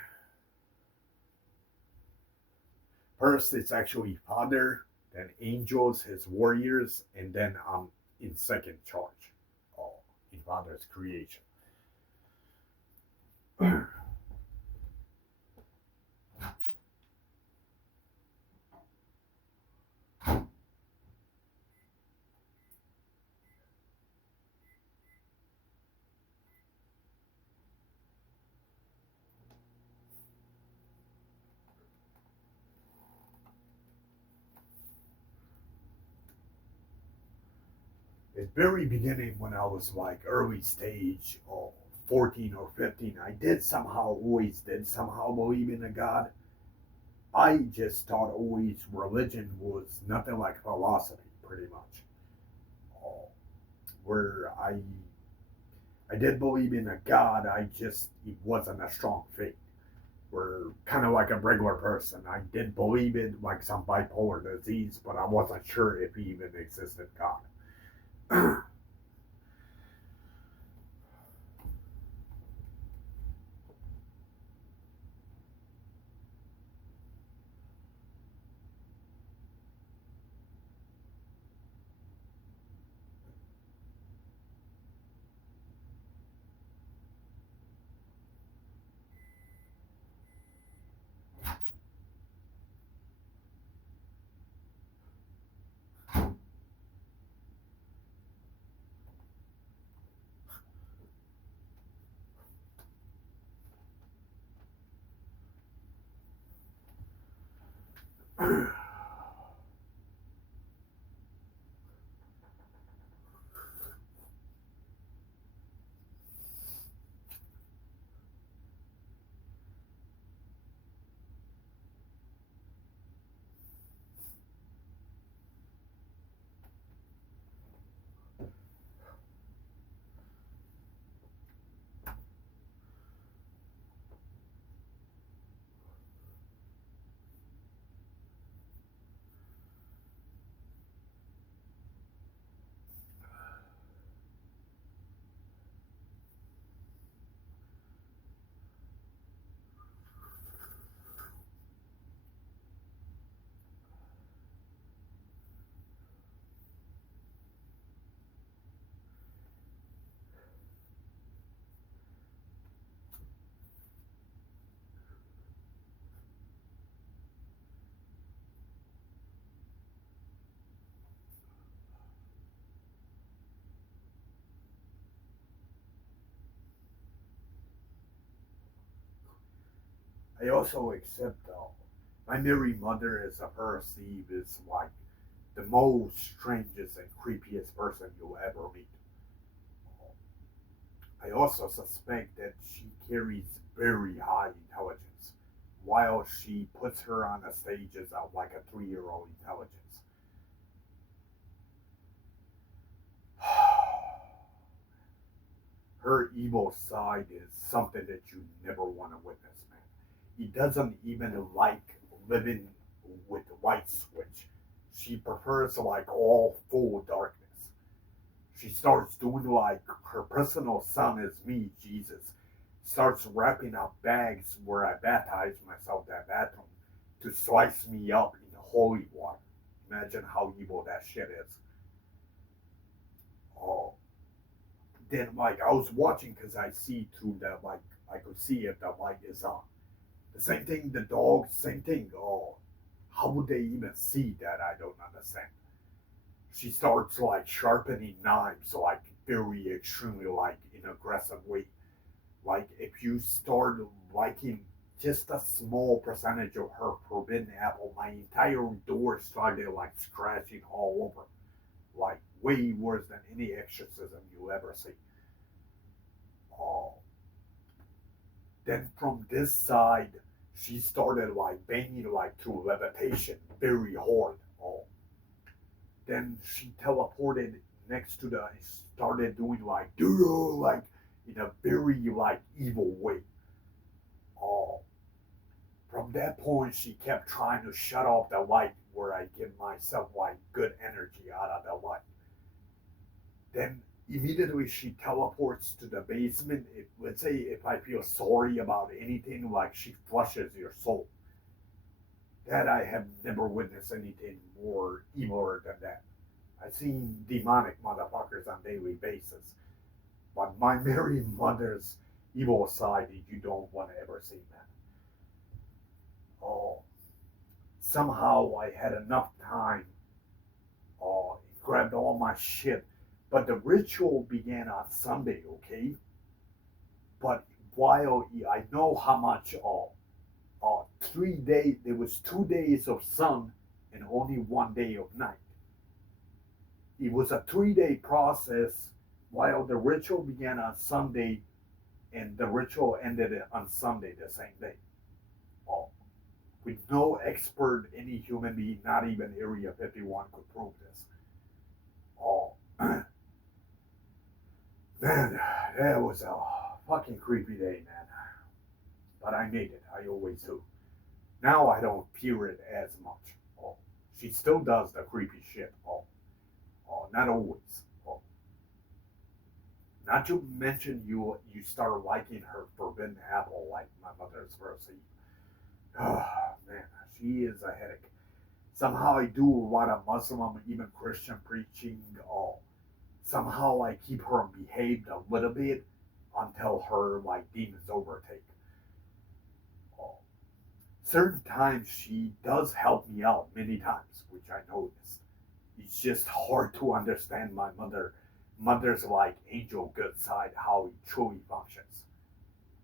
First, it's actually Father, then angels, his warriors, and then I'm in second charge in Father's creation. At very beginning, when I was like early stage, 14 or 15, I did somehow always did somehow believe in a God. I just thought always religion was nothing like philosophy, pretty much. Uh, where I did believe in a God, I just it wasn't a strong faith. Where kind of like a regular person, I did believe in like some bipolar disease, but I wasn't sure if he even existed God. I also accept my Mary mother as a perceive is like the most strangest and creepiest person you'll ever meet. I also suspect that she carries very high intelligence, while she puts her on the stages of like a 3-year-old intelligence. Her evil side is something that you never want to witness, man. He doesn't even like living with the light switch. She prefers like all full darkness. She starts doing like her personal son is me, Jesus. Starts wrapping up bags where I baptize myself that bathroom to slice me up in holy water. Imagine how evil that shit is. Oh, then like I was watching because I see through the like I could see if the light is on. The same thing, the dog, same thing. Oh, how would they even see that? I don't understand. She starts like sharpening knives, like very extremely like in aggressive way. Like if you start liking just a small percentage of her forbidden apple, my entire door started like scratching all over, like way worse than any exorcism you'll ever see. Oh, then from this side, she started like banging like through levitation very hard. Oh, then she teleported next to the started doing like doodle like in a very like evil way. Oh, from that point she kept trying to shut off the light where I give myself like good energy out of the light. Then immediately she teleports to the basement. If, let's say if I feel sorry about anything, like she flushes your soul. That I have never witnessed anything more evil than that. I've seen demonic motherfuckers on a daily basis, but my Mary Mother's evil side you don't want to ever see, man. Oh, somehow I had enough time. Oh, grabbed all my shit, but the ritual began on Sunday. Okay, but while I know how much 3 days, there was 2 days of sun and only 1 day of night. It was a 3 day process while the ritual began on Sunday and the ritual ended on Sunday the same day. Oh, with no expert, any human being, not even Area 51 could prove this. Oh, man, that was a fucking creepy day, man. But I made it. I always do. Now I don't fear it as much. Oh, she still does the creepy shit. Oh, not always. Oh, not to mention you start liking her forbidden apple like my mother's first eve. Oh, man, she is a headache. Somehow I do a lot of Muslim, even Christian preaching. Oh, somehow I keep her behaved a little bit until her like demons overtake. Oh, certain times she does help me out many times, which I noticed. It's just hard to understand my mother's like angel good side, how it truly functions.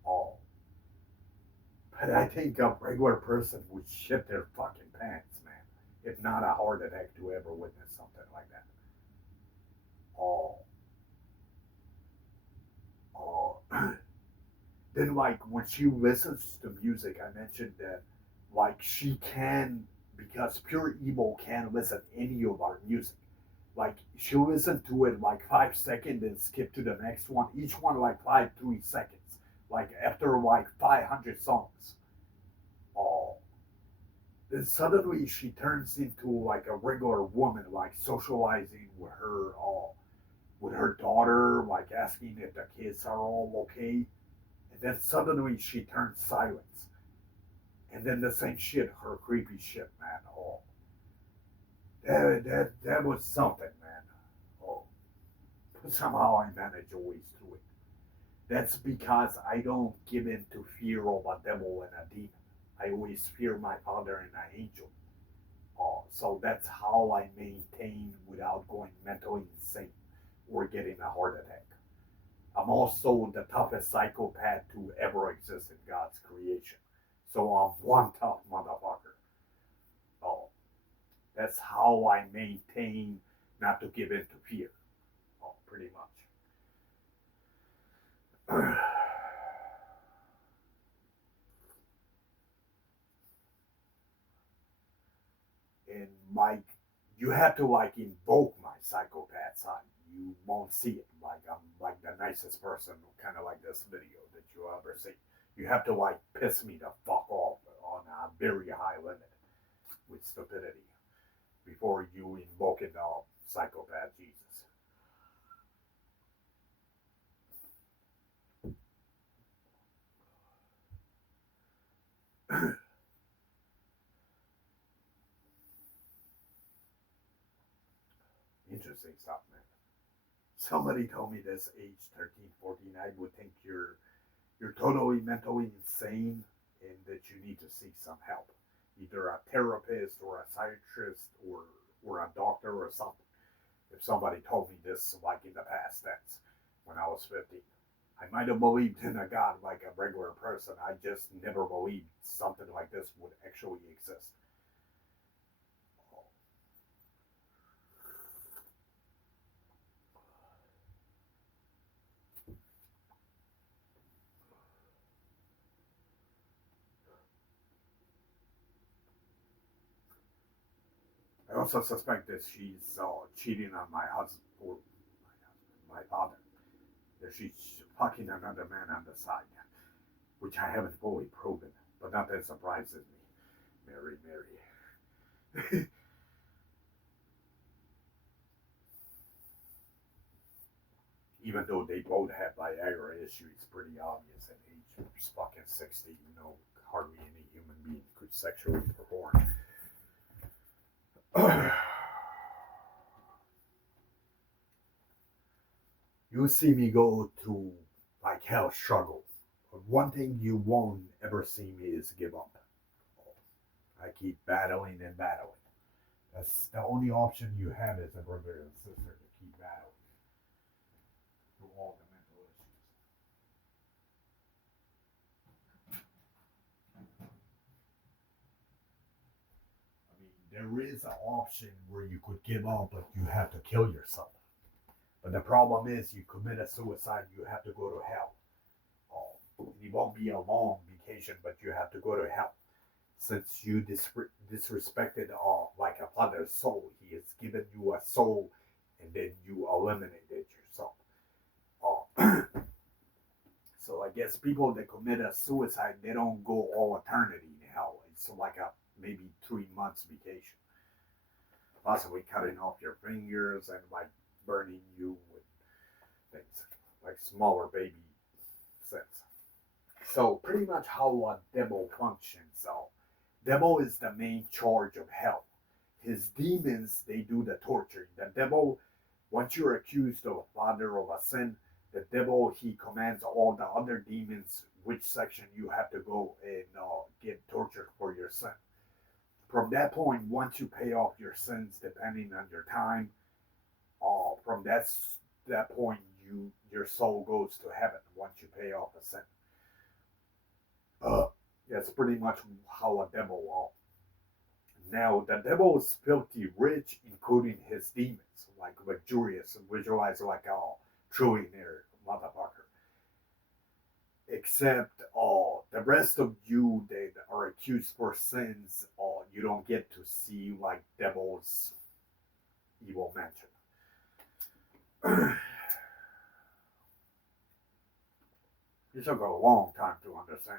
Oh, but I think a regular person would shit their fucking pants, man. If not a heart attack to ever witness something like that. Oh, oh. Then like when she listens to music, I mentioned that like she can because pure evil can listen any of our music. Like she'll listen to it like 5 seconds and skip to the next one. Each one like 3 seconds. Like after like 500 songs. Oh, then suddenly she turns into like a regular woman, like socializing with her daughter, like asking if the kids are all okay. And then suddenly she turns silent. And then the same shit, her creepy shit, man. Oh, that was something, man. Oh, but somehow I manage always through it. That's because I don't give in to fear of a devil and a demon. I always fear my father and an angel. Oh, so that's how I maintain without going mentally insane or getting a heart attack. I'm also the toughest psychopath to ever exist in God's creation. So I'm one tough motherfucker. Oh, that's how I maintain not to give in to fear. Oh, pretty much. and like you have to like invoke my psychopath side. You won't see it. Like I'm like the nicest person, kind of like this video that you ever see. You have to like piss me the fuck off on a very high limit with stupidity before you invoke it all, psychopath Jesus. Interesting stuff, man. Somebody told me this age 13, 14, I would think you're totally mentally insane and that you need to seek some help. Either a therapist or a psychiatrist or a doctor or something. If somebody told me this like in the past tense when I was 15. I might have believed in a God like a regular person. I just never believed something like this would actually exist. I also suspect that she's cheating on my husband or my father. That she's fucking another man on the side, which I haven't fully proven, but not that surprises me. Mary, Mary. Even though they both have Viagra issues, it's pretty obvious at age fucking 60, hardly any human being could sexually perform. You see me go through like hell struggle. But one thing you won't ever see me is give up. I keep battling and battling. That's the only option you have as a brother and sister to keep battling through all the mental issues. I mean, there is an option where you could give up, but you have to kill yourself. But the problem is, you commit a suicide, you have to go to hell. It won't be a long vacation, but you have to go to hell. Since you disrespected like a father's soul, he has given you a soul, and then you eliminated yourself. Uh, so I guess people that commit a suicide, they don't go all eternity in hell. It's like a maybe 3 months vacation, possibly cutting off your fingers and like burning you with things like smaller baby sins. So pretty much how a devil functions. So devil is the main charge of hell. His demons, they do the torturing. The devil, once you're accused of a father of a sin, the devil, he commands all the other demons which section you have to go and get tortured for your sin. From that point, once you pay off your sins, depending on your time, from that point, your soul goes to heaven once you pay off a sin. That's pretty much how a devil. Now, the devil is filthy rich, including his demons, like luxurious and visualized like a trillionaire motherfucker. Except the rest of you that are accused for sins, you don't get to see like devil's evil mansion. It took a long time to understand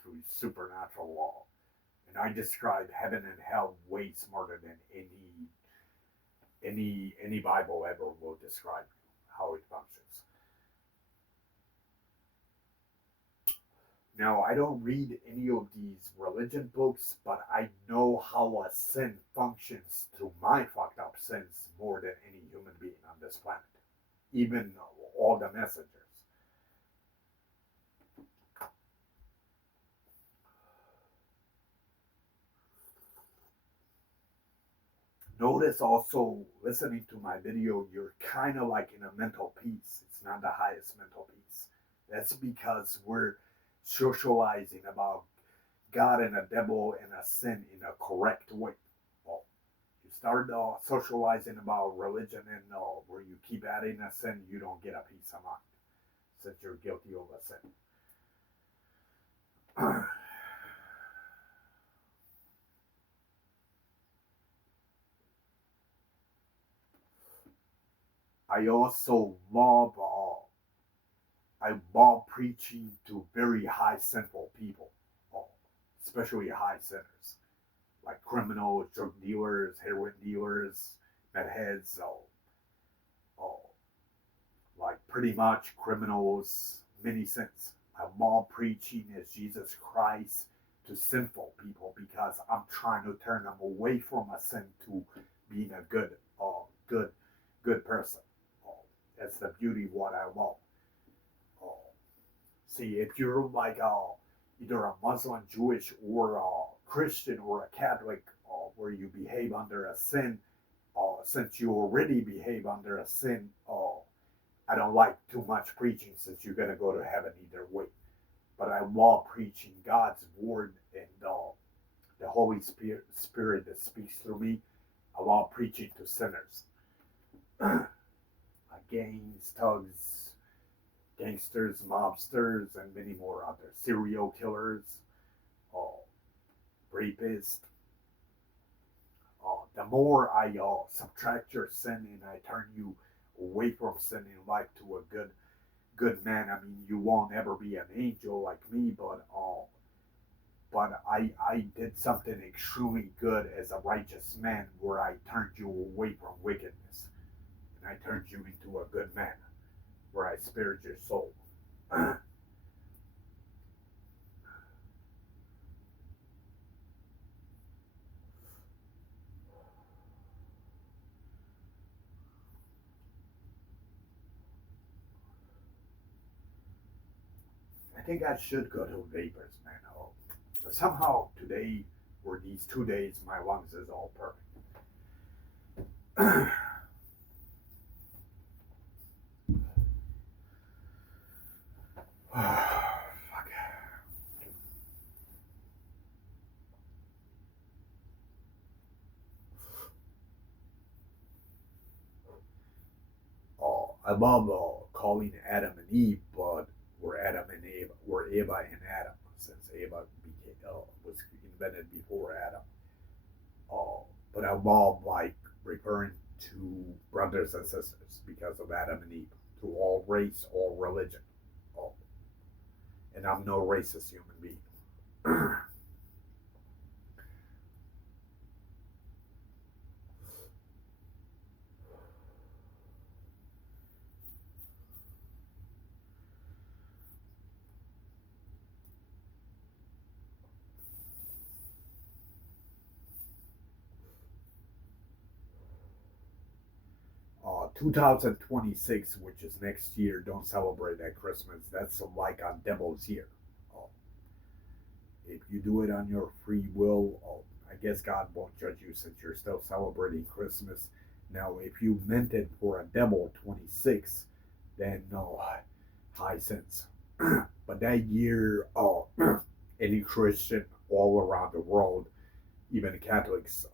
through supernatural law. And I describe heaven and hell way smarter than any Bible ever will describe how it functions. Now, I don't read any of these religion books, but I know how a sin functions through my fucked up sins more than any human being on this planet, even all the messengers. Notice also, listening to my video, you're kind of like in a mental peace. It's not the highest mental peace. That's because we're socializing about God and a devil and a sin in a correct way. Well, you start socializing about religion and where you keep adding a sin, you don't get a peace of mind since you're guilty of a sin. I also love I love preaching to very high sinful people, uh, especially high sinners like criminals, drug dealers, heroin dealers, meth heads, like pretty much criminals, many sins. I love preaching as Jesus Christ to sinful people because I'm trying to turn them away from a sin to being a good, good person. Uh, that's the beauty of what I love. Uh, See, if you're like either a Muslim, Jewish, or a Christian or a Catholic, where you behave under a sin, since you already behave under a sin, I don't like too much preaching since you're gonna go to heaven either way. But I love preaching God's word and the Holy Spirit that speaks through me. I love preaching to sinners, gangs, thugs, gangsters, mobsters, and many more others, serial killers, uh, rapists. The more I subtract your sin and I turn you away from sin in life to a good man. I mean, you won't ever be an angel like me, but I did something extremely good as a righteous man where I turned you away from wickedness and I turned you into a good man where I spared your soul. I think I should go to vapors, man. But somehow today, or these 2 days, my lungs is all perfect. Fuck. I love calling Adam and Eve, but we're Adam and Eve, we're Eva and Adam, since Eva was invented before Adam. Uh, but I love like referring to brothers and sisters because of Adam and Eve, to all race, all religion. Uh, and I'm no racist human being. 2026, which is next year, don't celebrate that Christmas. That's like a devil's year. Uh, if you do it on your free will, I guess God won't judge you since you're still celebrating Christmas. Now, if you meant it for a devil 26, then no, high sense. But that year, any Christian all around the world, even Catholics,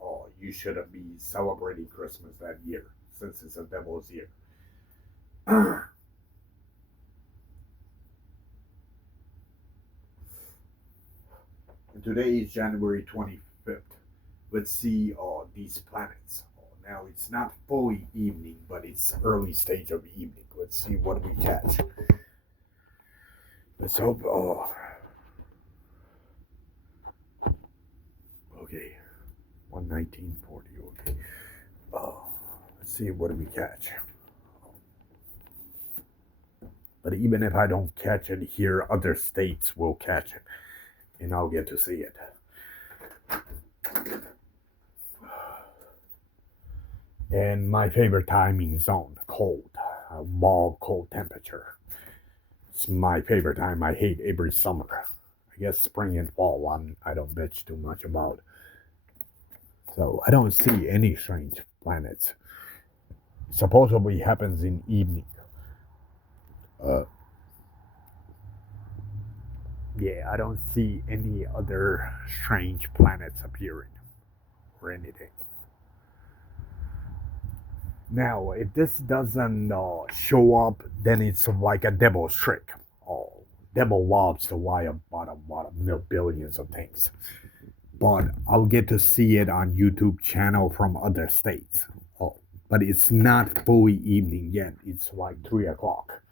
you shouldn't be celebrating Christmas that year since it's a devil's year. And today is January 25th. Let's see these planets. Now it's not fully evening, but it's early stage of evening. Let's see what we catch. Let's hope. Okay, 11940. Okay. Let's see what we catch. But even if I don't catch it here, other states will catch it, and I'll get to see it. And my favorite timing zone, cold. I love cold temperature. It's my favorite time. I hate every summer. I guess spring and fall I don't bitch too much about. So I don't see any strange planets. Supposedly happens in evening. Uh, yeah, I don't see any other strange planets appearing or anything. Now, if this doesn't show up, then it's like a devil's trick. Oh, devil loves to lie about a lot of billions of things. But I'll get to see it on YouTube channel from other states. Oh, but it's not fully evening yet. It's like 3 o'clock.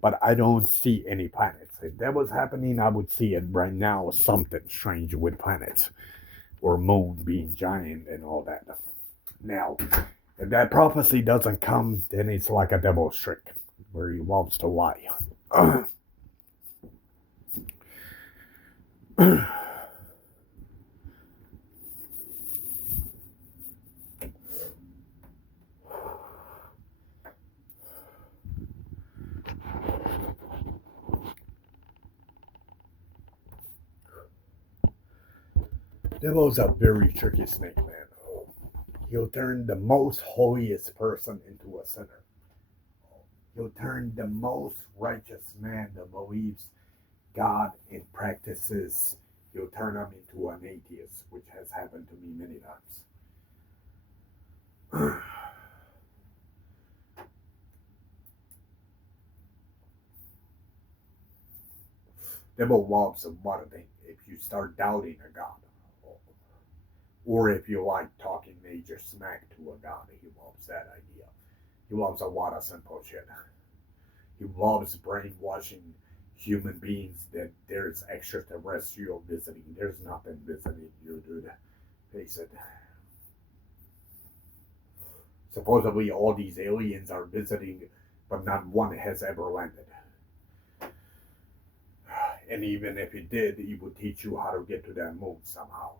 But I don't see any planets. If that was happening, I would see it right now. Something strange with planets or moon being giant and all that. Now, if that prophecy doesn't come, then it's like a devil's trick where he loves to lie. Devil's a very tricky snake, man. He'll turn the most holiest person into a sinner. He'll turn the most righteous man that believes God and practices, he'll turn him into an atheist, which has happened to me many times. Devil loves a lot of things. If you start doubting a God, or if you like talking major smack to a God, he loves that idea. He loves a lot of simple shit. He loves brainwashing human beings that there's extraterrestrial visiting. There's nothing visiting you, dude. Face it. Supposedly all these aliens are visiting, but not one has ever landed. And even if he did, he would teach you how to get to that moon somehow.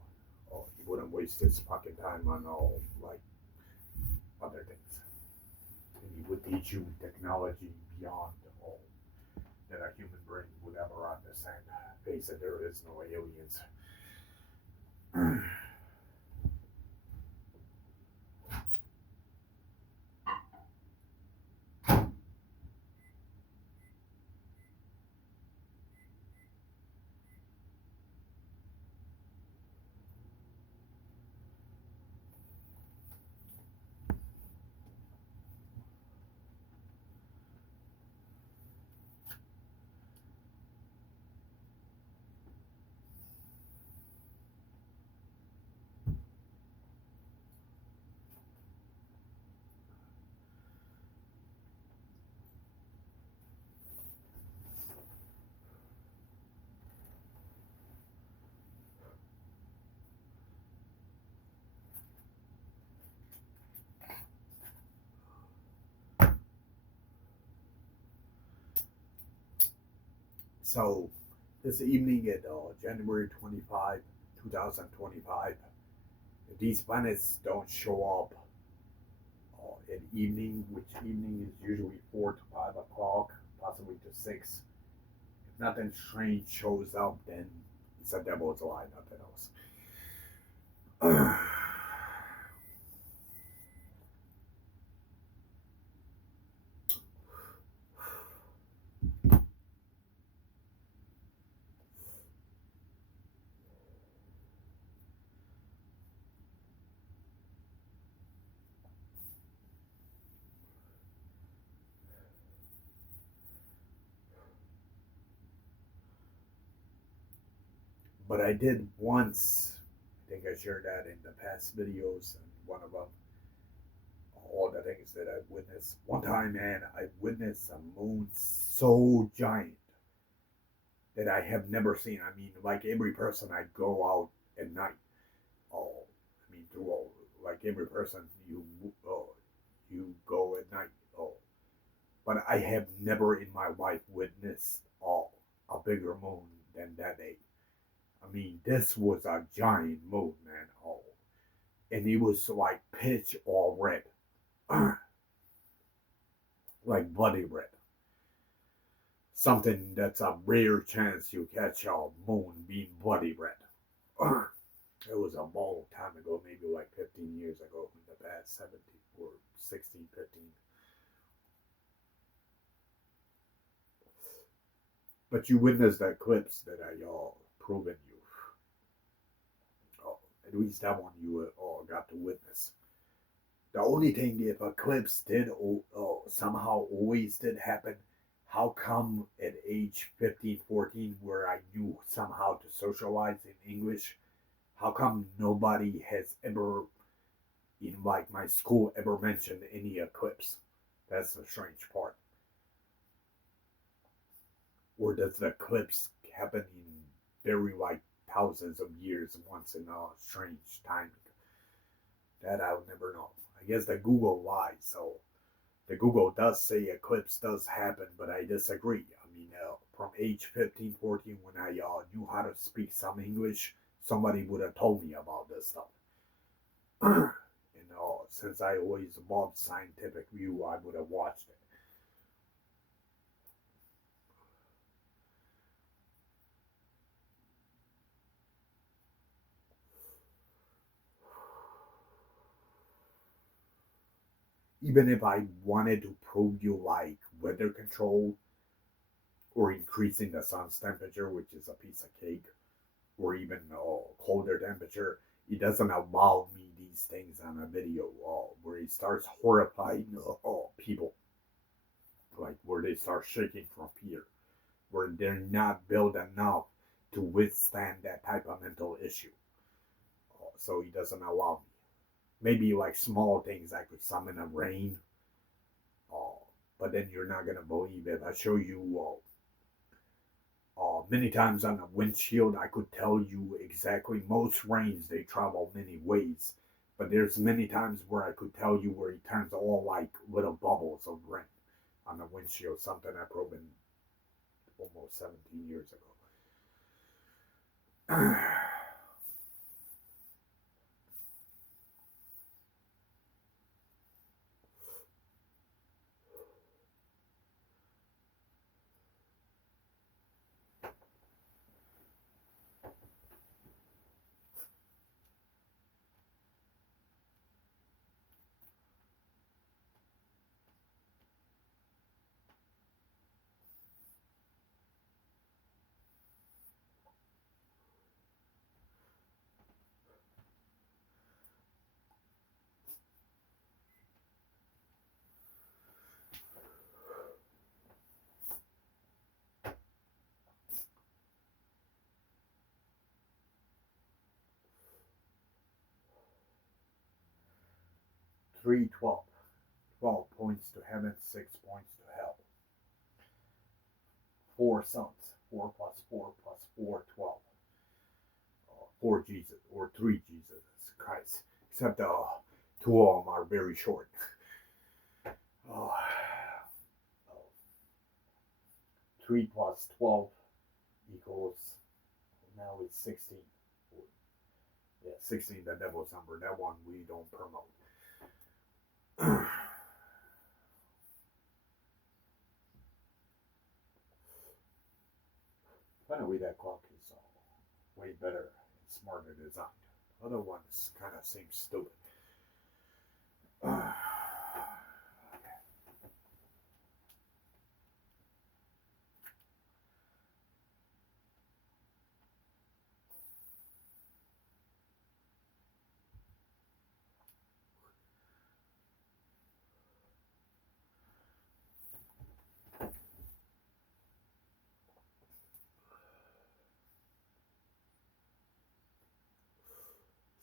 Oh, he wouldn't waste his fucking time on all like other things. And he would teach you technology beyond all that a human brain would ever understand. Face it, there is no aliens. So, this evening at January 25, 2025, if these planets don't show up at evening, which evening is usually 4 to 5 o'clock, possibly to 6, if nothing strange shows up, then it's a devil's lie, nothing else. But I did once, I think I shared that in the past videos, and one of them, all the things that I witnessed. One time, man, I witnessed a moon so giant that I have never seen. I mean, like every person, I go out at night. Oh, I mean, through all, like every person, you go at night. Oh, but I have never in my life witnessed a bigger moon than that day. I mean, this was a giant moon, man. Oh, and it was like pitch all red, like bloody red. Something that's a rare chance you catch a moon being bloody red. It was a long time ago, maybe like 15 years ago in the past, 17 or 16, 15. But you witnessed the eclipse that I proven you. Oh, at least that one you all got to witness. The only thing, if eclipse did somehow always did happen, how come at age 15, 14, where I knew somehow to socialize in English, how come nobody has ever in like my school ever mentioned any eclipse. That's the strange part. Or does the eclipse happen in very like thousands of years once in a strange timing? That I'll never know. I guess the Google lies, so the Google does say eclipse does happen, but I disagree. I mean, from age 15, 14, when I knew how to speak some English, somebody would have told me about this stuff. Since I always loved scientific view, I would have watched it. Even if I wanted to prove you like weather control or increasing the sun's temperature, which is a piece of cake, or even colder temperature, it doesn't allow me these things on a video where it starts horrifying people, like where they start shaking from fear, where they're not built enough to withstand that type of mental issue. So it doesn't allow me. Maybe like small things I could summon a rain, uh, but then you're not gonna believe it. I show you many times on a windshield, I could tell you exactly. Most rains they travel many ways, but there's many times where I could tell you where it turns all like little bubbles of rain on the windshield. Something I proven almost 17 years ago. 312. 12 points to heaven, 6 points to hell. 4 sons. 4 plus 4 plus 4, 12. 4 Jesus, or 3 Jesus Christ. Except 2 of them are very short. Oh, 3 plus 12 equals, now it's 16. Yeah, 16, the devil's number. That one we don't promote. Finally, that clock is way better and smarter designed. The other one kind of seems stupid.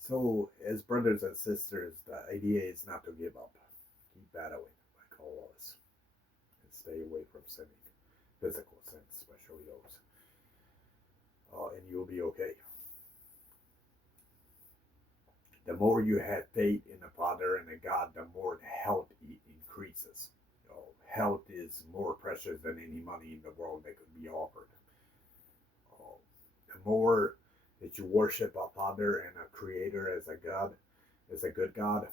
So, as brothers and sisters, the idea is not to give up. Keep battling, like always, and stay away from sinning, physical sins, especially those, and you'll be okay. The more you have faith in the Father and the God, the more health increases. Health is more precious than any money in the world that could be offered. The more that you worship a Father and a Creator as a God, as a good God,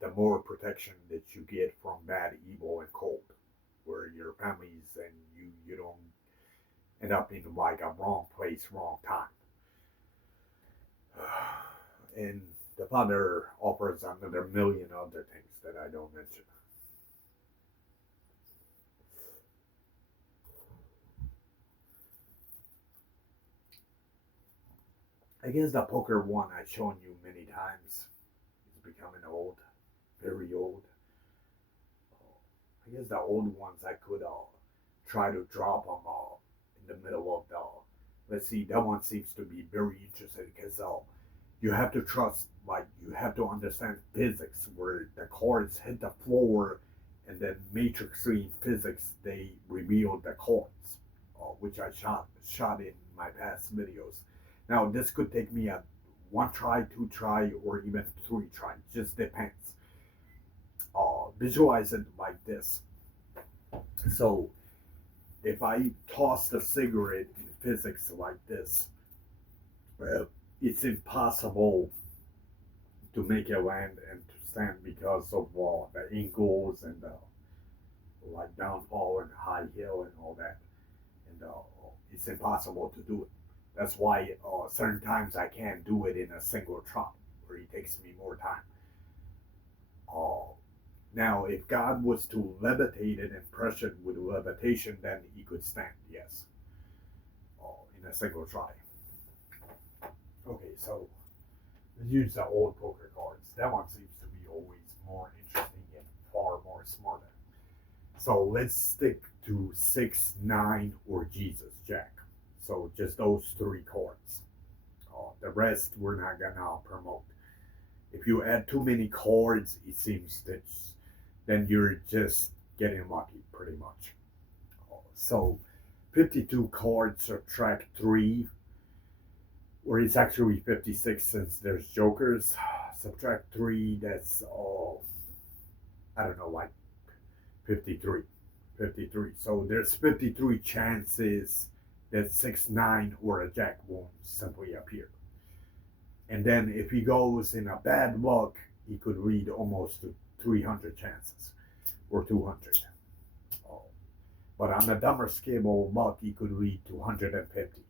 the more protection that you get from bad, evil, and cold, where your families and you don't end up in like a wrong place, wrong time. And the Father offers another million other things that I don't mention. I guess the poker one I've shown you many times is becoming old, very old. I guess the old ones I could try to drop them in the middle of the. Let's see, that one seems to be very interesting because you have to trust, like you have to understand physics where the chords hit the floor, and then matrix 3 physics they reveal the chords, which I shot in my past videos. Now this could take me a one try, two try, or even three try, just depends. Visualize it like this. So if I toss the cigarette in physics like this, it's impossible to make it land and to stand because of the angles and the like downfall and high hill and all that, and it's impossible to do it. That's why certain times I can't do it in a single try, where it takes me more time. Now, if God was to levitate an impression with levitation, then he could stand, yes, in a single try. Okay, so let's use the old poker cards. That one seems to be always more interesting and far more smarter. So let's stick to 6, 9, or Jesus, Jack. So just those three cards. The rest we're not gonna promote. If you add too many cards, it seems that then you're just getting lucky, pretty much. So 52 cards subtract 3, or it's actually 56 since there's jokers. Subtract 3, that's I don't know, like 53. 53. So there's 53 chances that 6, 9, or a jack won't simply appear. And then if he goes in a bad luck, he could read almost to 300 chances or 200. But on a dumber scale of luck, he could read 250.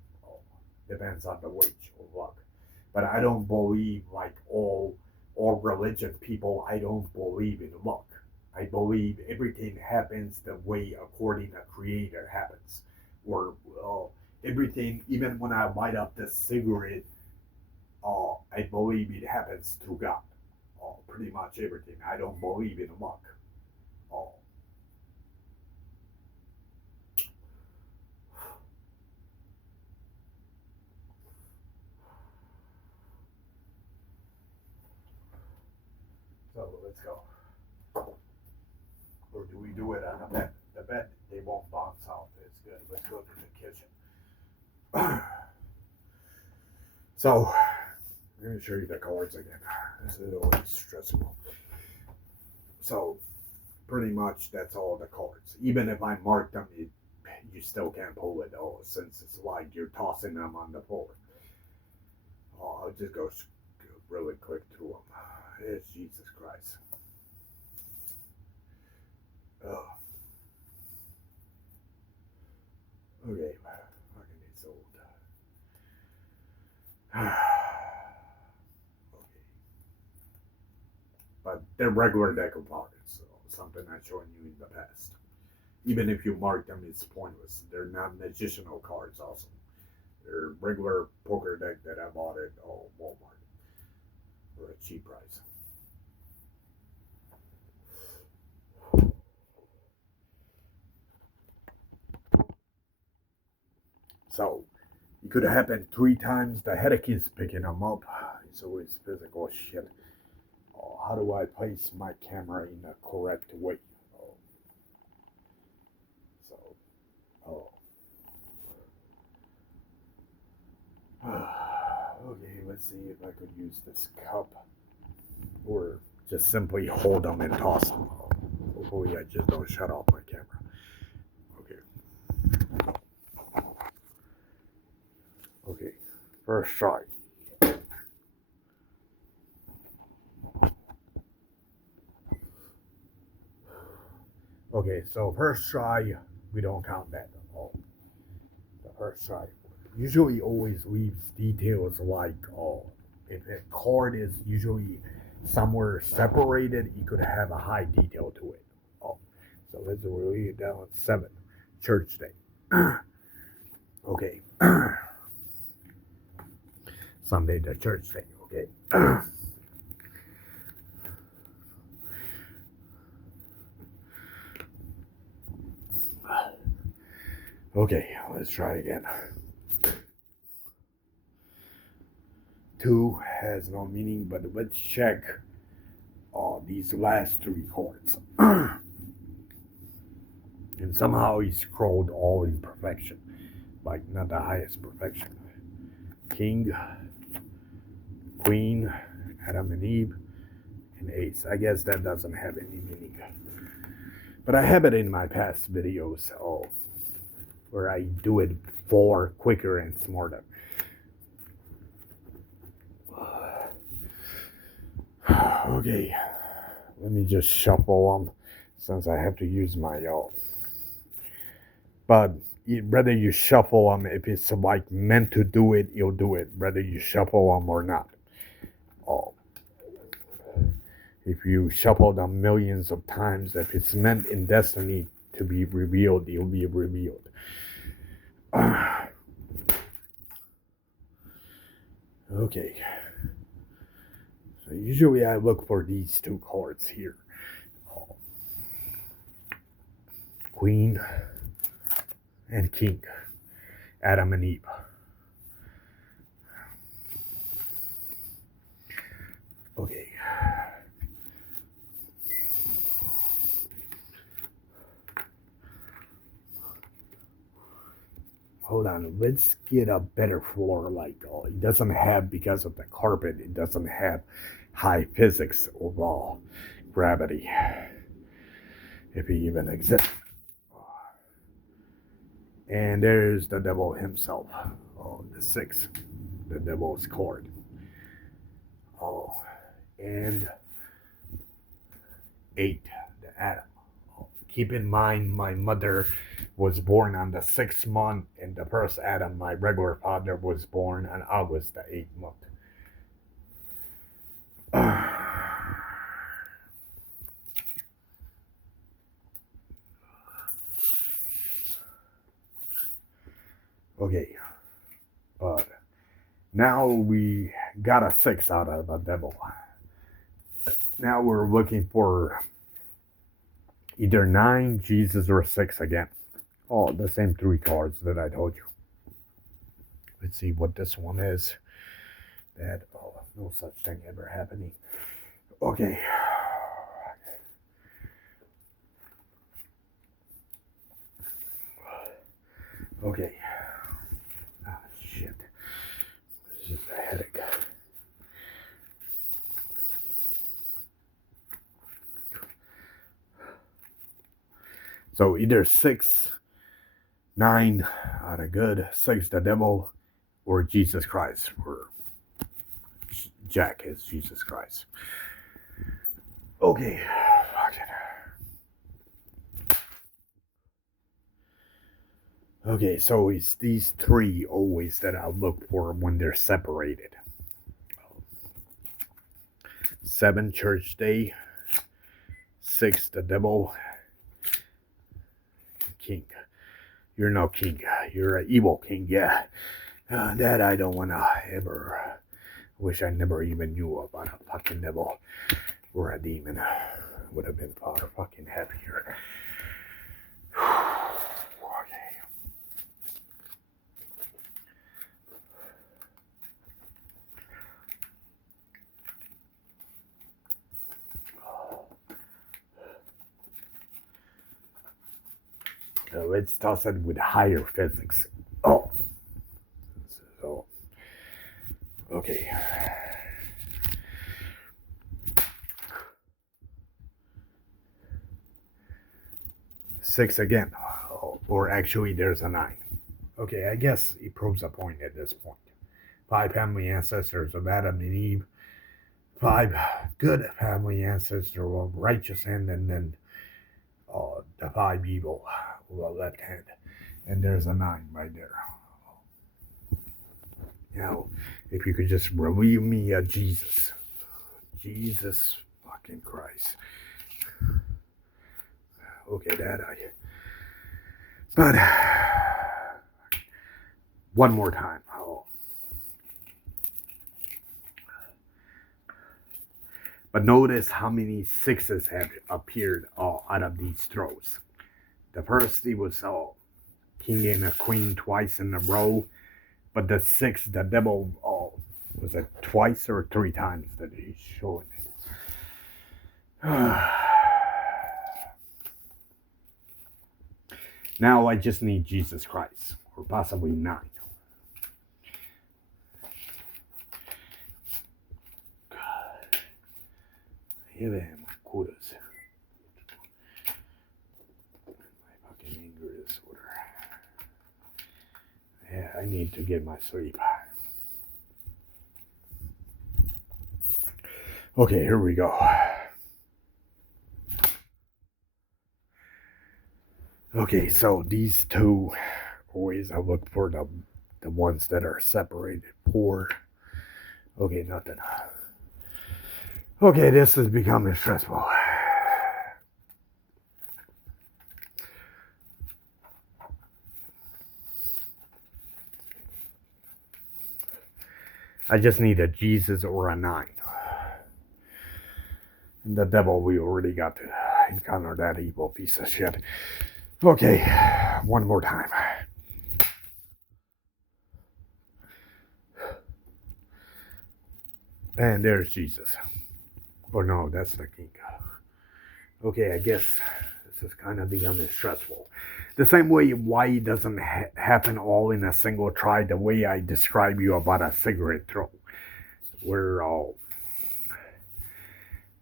Depends on the wage of luck. But I don't believe, like all religion people, I don't believe in luck. I believe everything happens the way according to Creator happens. Or everything, even when I light up the cigarette, I believe it happens through God. Pretty much everything. I don't believe in luck. So let's go. Or do we do it on a bed? The bed, they won't bounce out. It's good. Let's go to the kitchen. So, I'm going to show you the cards again. This is always stressful. So, pretty much that's all the cards. Even if I mark them, you still can't pull it all since it's like you're tossing them on the floor. I'll just go really quick through them. It's Jesus Christ. Oh. Okay, fucking it's old. Okay. But they're regular deck of cards, so something I've shown you in the past. Even if you mark them, it's pointless. They're not magicianal cards also. They're regular poker deck that I bought at Walmart for a cheap price. So it could happen 3 times. The headache is picking them up. It's always physical shit. How do I place my camera in the correct way? Okay, let's see if I could use this cup or just simply hold them and toss them. Hopefully I just don't shut off my camera. Okay, first try. Okay, so first try, we don't count that at all. The first try usually always leaves details like, if a card is usually somewhere separated, you could have a high detail to it. So let's read it down. 7, church day. Okay. Sunday, the church day. Okay. Okay, let's try again. 2 has no meaning, but let's check these last 3 chords. And somehow he scrolled all in perfection, like not the highest perfection. King, Queen, Adam and Eve, and Ace. I guess that doesn't have any meaning. But I have it in my past videos where I do it quicker and smarter. Okay, let me just shuffle them since I have to use my but whether you shuffle them, if it's like meant to do it, you'll do it, whether you shuffle them or not. If you shuffle them millions of times, if it's meant in destiny to be revealed, it'll be revealed. Okay. So usually I look for these 2 chords here. Queen and King, Adam and Eve. Okay. Hold on, let's get a better floor. Like, it doesn't have, because of the carpet, it doesn't have high physics of gravity, if it even exists. And there's the devil himself. The 6, the devil's chord. And 8, the Adam. Keep in mind, my mother was born on the 6th month, and the first Adam, my regular father, was born on August the 8th month. Okay, but now we got a 6 out of the devil. Now we're looking for either 9, Jesus, or 6 again. The same 3 cards that I told you. Let's see what this one is. No such thing ever happening. Okay. Okay. Shit. This is a headache. So either 6, 9 out of good, 6 the devil, or Jesus Christ, or Jack is Jesus Christ. Okay. Fuck it. Okay, so it's these 3 always that I look for when they're separated. 7, church day. 6, the devil. King. You're no king. You're an evil king, yeah. That I don't want to ever. Wish I never even knew about a fucking devil or a demon. Would have been far fucking happier. So let's toss it with higher physics. So, okay. Six again. Or actually, there's a 9. Okay, I guess it proves a point at this point. 5 family ancestors of Adam and Eve. 5 good family ancestors of righteous hand, and then the 5 evil with the left hand. And there's a 9 right there. Now, if you could just relieve me of Jesus. Jesus fucking Christ. Okay, Dad, but one more time. But notice how many 6s have appeared out of these throws. The first, it was king and a queen twice in a row. But the 6, the devil, Was it twice or 3 times that he's showing it? Now I just need Jesus Christ, or possibly 9. Here curas. My fucking anger disorder. Yeah, I need to get my sleep. Okay, here we go. Okay, so these 2, always I look for the ones that are separated. Poor. Okay, nothing. Okay, this is becoming stressful. I just need a Jesus or a 9. And the devil, we already got to encounter that evil piece of shit. Okay, one more time. And there's Jesus. Oh no, that's the king. Okay, I guess this is kind of becoming stressful. The same way why it doesn't happen all in a single try, the way I describe you about a cigarette throw.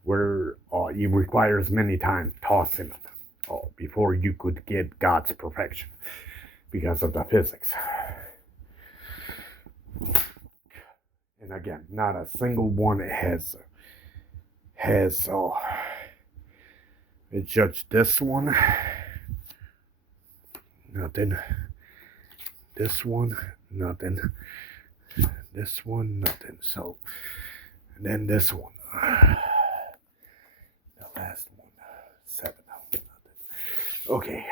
Where it requires many times tossing it before you could get God's perfection because of the physics. And again, not a single one has judge this one, nothing, this one, nothing, this one, nothing. So, and then this one, the last one, 7, nothing. Okay.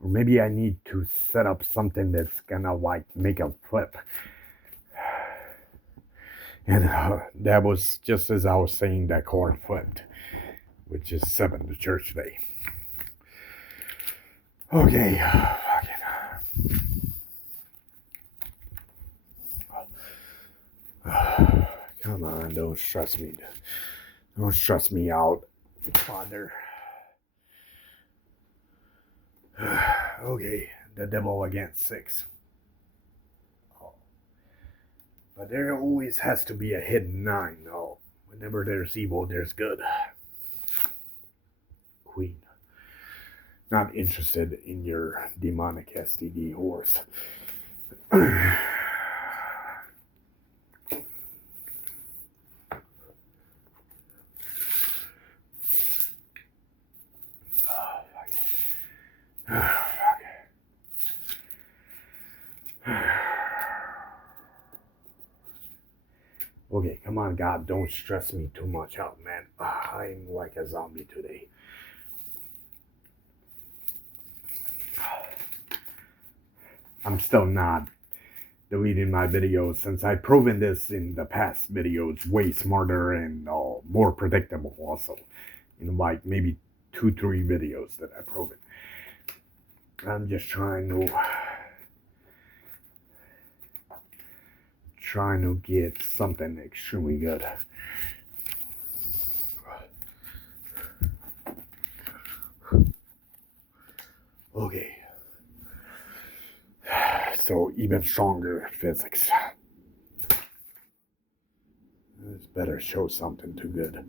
Or maybe I need to set up something that's gonna like make a flip. And that was just as I was saying, that card flipped, which is 7, the church day. Okay. Come on, don't stress me. Don't stress me out, Father. Okay, the devil against 6. But there always has to be a hidden 9, though. Whenever there's evil, there's good. Queen. Not interested in your demonic STD horse. Okay, come on, God, don't stress me too much out, man. I'm like a zombie today. I'm still not deleting my videos since I've proven this in the past videos way smarter and more predictable also. In like maybe 2-3 videos that I've proven. I'm just trying to get something extremely good. Okay. So even stronger physics. This better show something too good.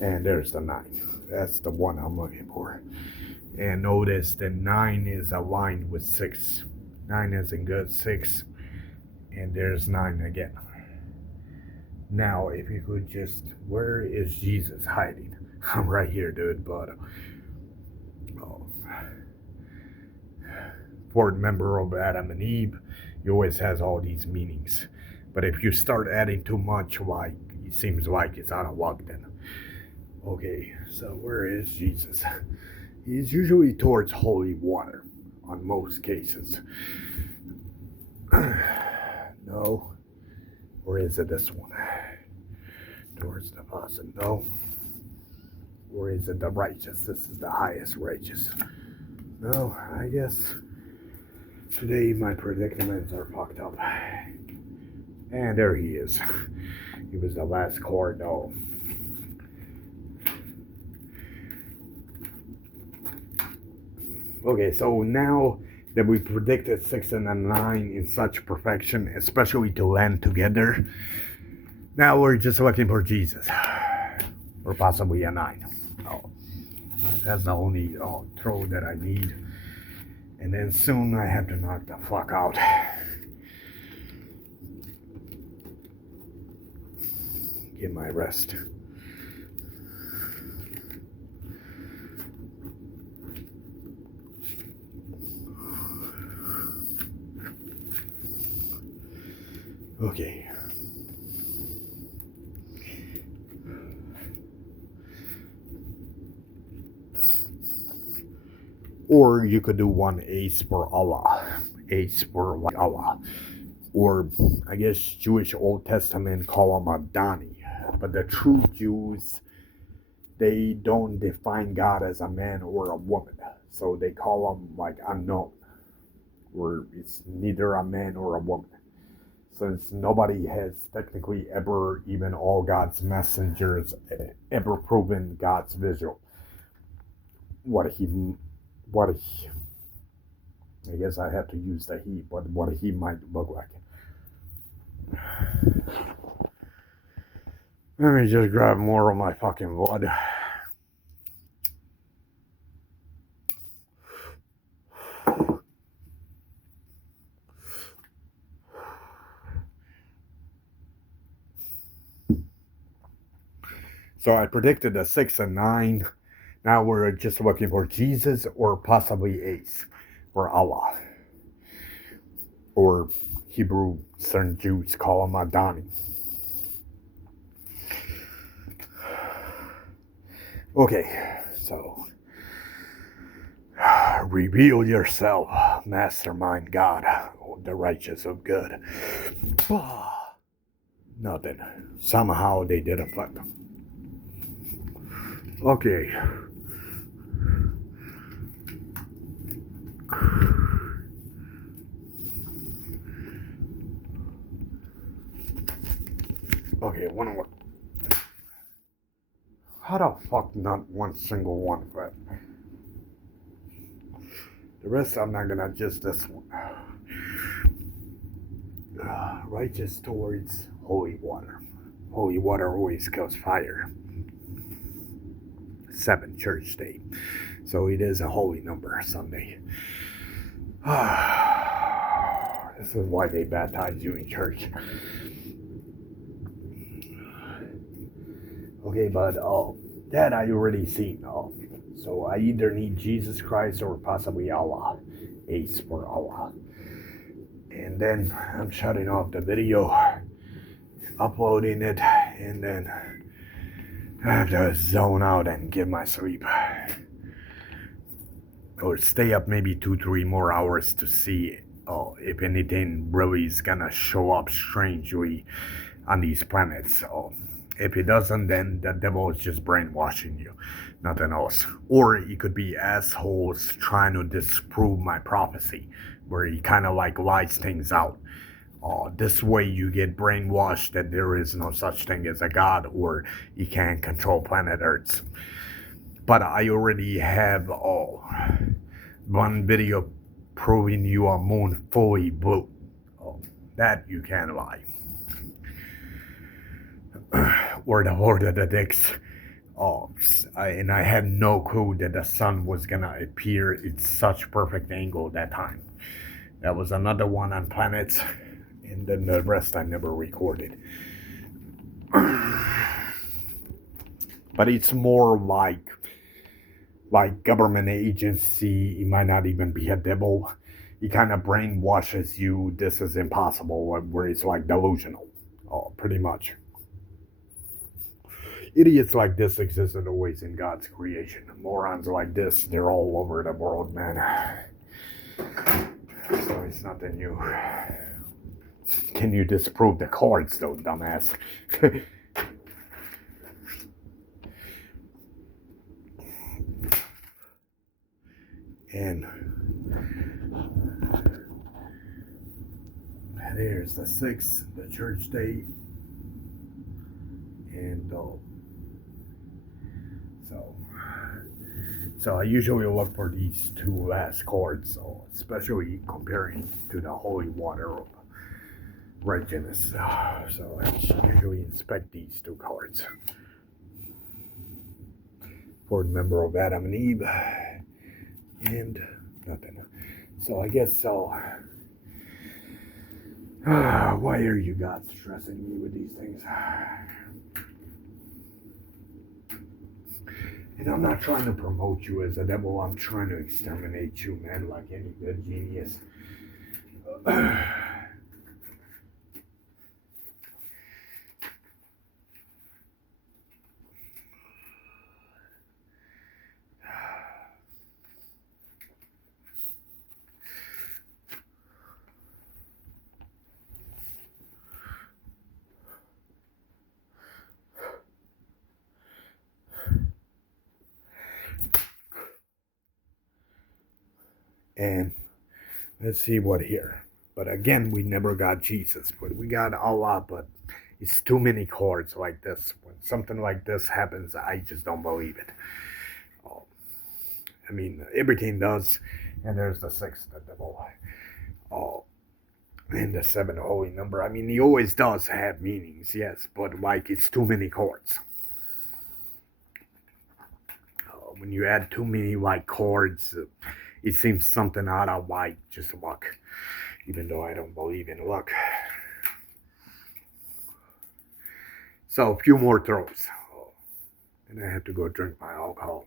And there's the 9. That's the one I'm looking for. And notice the 9 is aligned with 6. 9 isn't good, 6. And there's 9 again. Now, if you could just, where is Jesus hiding? I'm right here, dude, but fourth member of Adam and Eve, he always has all these meanings. But if you start adding too much, like, it seems like it's out of luck then. Okay, so where is Jesus? He's usually towards holy water, on most cases. No. Or is it this one? Towards the faucet? No. Or is it the righteous? This is the highest righteous. No, I guess Today my predicaments are fucked up. And there he is. He was the last card though. Okay, so now that we predicted 6 and a 9 in such perfection, especially to land together, now we're just looking for Jesus. Or possibly a 9. Oh, that's the only throw that I need. And then soon I have to knock the fuck out. Get my rest. Okay. Or you could do one ace for Allah. Ace for Allah. Or I guess Jewish Old Testament call him Adani. But the true Jews, they don't define God as a man or a woman. So they call him like unknown. Where it's neither a man or a woman. Since nobody has technically ever, even all God's messengers, ever proven God's visual. What he, I guess I have to use the he, but what he might look like. Let me just grab more of my fucking blood. So I predicted a 6 and 9. Now we're just looking for Jesus or possibly Ace or Allah. Or Hebrew, certain Jews call him Adani. Okay, so reveal yourself, mastermind God, the righteous of good. Nothing. Somehow they didn't flip. Okay. Okay, one more. How the fuck not one single one flip? The rest I'm not gonna adjust this one. Righteous towards holy water. Holy water always kills fire. 7 church day. So it is a holy number Sunday. This is why they baptize you in church. Okay, but that I already seen. So I either need Jesus Christ or possibly Allah. Ace for Allah. And then I'm shutting off the video, uploading it, and then I have to zone out and get my sleep. Or stay up maybe 2-3 more hours to see if anything really is gonna show up strangely on these planets. If it doesn't, then the devil is just brainwashing you, nothing else. Or it could be assholes trying to disprove my prophecy, where he kind of like lies things out. This way you get brainwashed that there is no such thing as a God, or he can't control planet Earth. But I already have one video proving you a moon fully blue. That you can't lie. Or the Lord of the Dicks. And I had no clue that the sun was gonna appear at such perfect angle that time. That was another one on planets, and then the rest I never recorded. But it's more like government agency. It might not even be a devil. He kind of brainwashes you. This is impossible, where it's like delusional. Pretty much. Idiots like this existed always in God's creation. Morons like this, they're all over the world, man. So it's nothing new. Can you disprove the cards, though, dumbass? And there's the 6, the church date, and so I usually look for these two last cards, so especially comparing to the holy water of readiness. So I usually inspect these two cards for the member of Adam and Eve, and nothing. So I guess so. Why are you God stressing me with these things? And I'm not trying to promote you as a devil. I'm trying to exterminate you, man, like any good genius. And let's see what here. But again, we never got Jesus, but we got Allah. But it's too many cards like this. When something like this happens, I just don't believe it. I mean, everything does. And there's the 6, the devil. And the 7, the holy number. I mean, he always does have meanings, yes, but like it's too many cards. When you add too many like cards, it seems something out of like just luck, even though I don't believe in luck. So a few more throws, and I have to go drink my alcohol.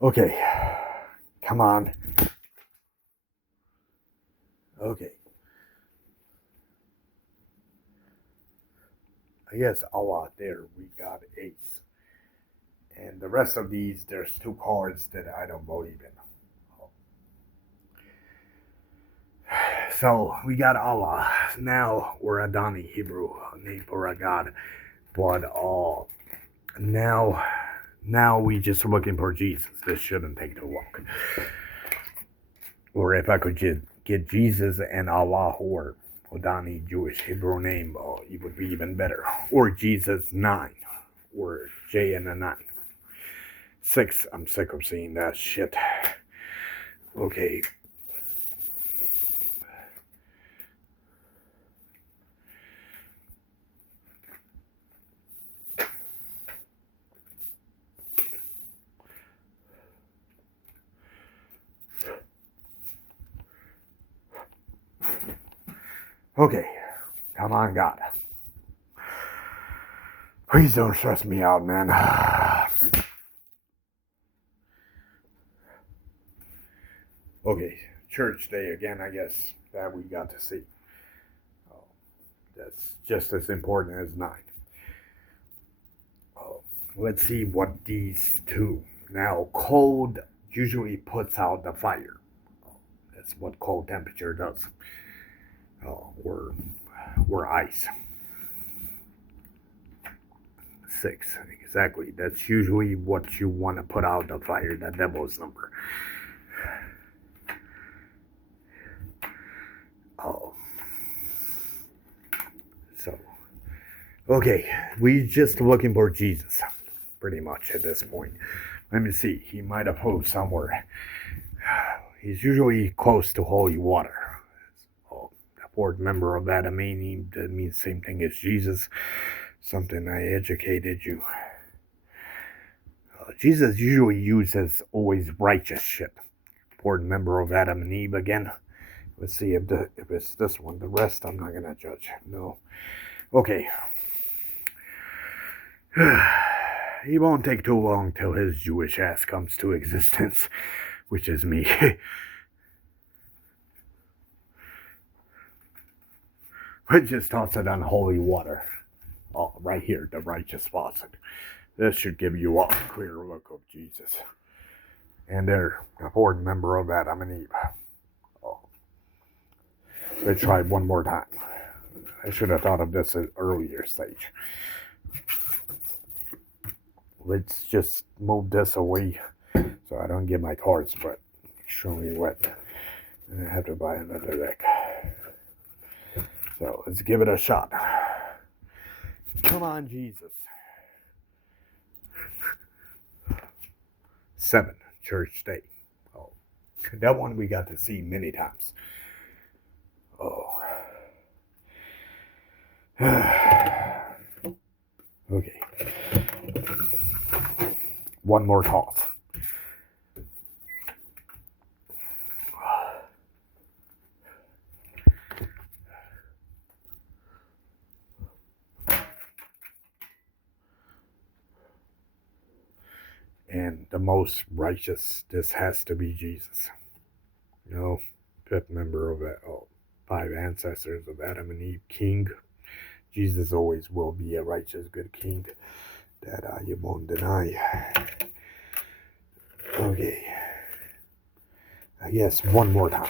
Okay, come on. Okay. I guess Allah there, we got ace. And the rest of these, there's 2 cards that I don't believe in. So we got Allah. Now we're Adani, Hebrew name for a God. But now we just looking for Jesus. This shouldn't take too long. Or if I could just get Jesus and Allah or Adani, Jewish Hebrew name, it would be even better. Or Jesus 9. Or J and a 9. 6, I'm sick of seeing that shit. Okay. Okay, come on, God. Please don't stress me out, man. Okay, church day again, I guess, that we got to see. That's just as important as 9. Let's see what these 2. Now, cold usually puts out the fire. That's what cold temperature does. Or ice. 6, exactly. That's usually what you want to put out the fire, the devil's number. So, okay, we just looking for Jesus, pretty much at this point. Let me see, he might have posed somewhere. He's usually close to holy water. The 4th member of Adam and Eve, that means the same thing as Jesus. something I educated you. Jesus usually uses always righteous shit. Important member of Adam and Eve again. Let's see if it's this one. The rest I'm not gonna judge. No. Okay. He won't take too long till his Jewish ass comes to existence, which is me. But just toss it on holy water. Oh, right here, the righteous faucet. This should give you a clear look of Jesus. And they're a board member of Adam and Eve. Oh. Let's try one more time. I should have thought of this at an earlier stage. Let's just move this away so I don't get my cards wet. Extremely wet. And I have to buy another deck. So let's give it a shot. Come on, Jesus. 7, Church Day. Oh, that one we got to see many times. Oh. Okay. One more toss. And the most righteous, this has to be Jesus. You know, 5th member of 5 ancestors of Adam and Eve, king. Jesus always will be a righteous, good king. That you won't deny. Okay. I guess one more time.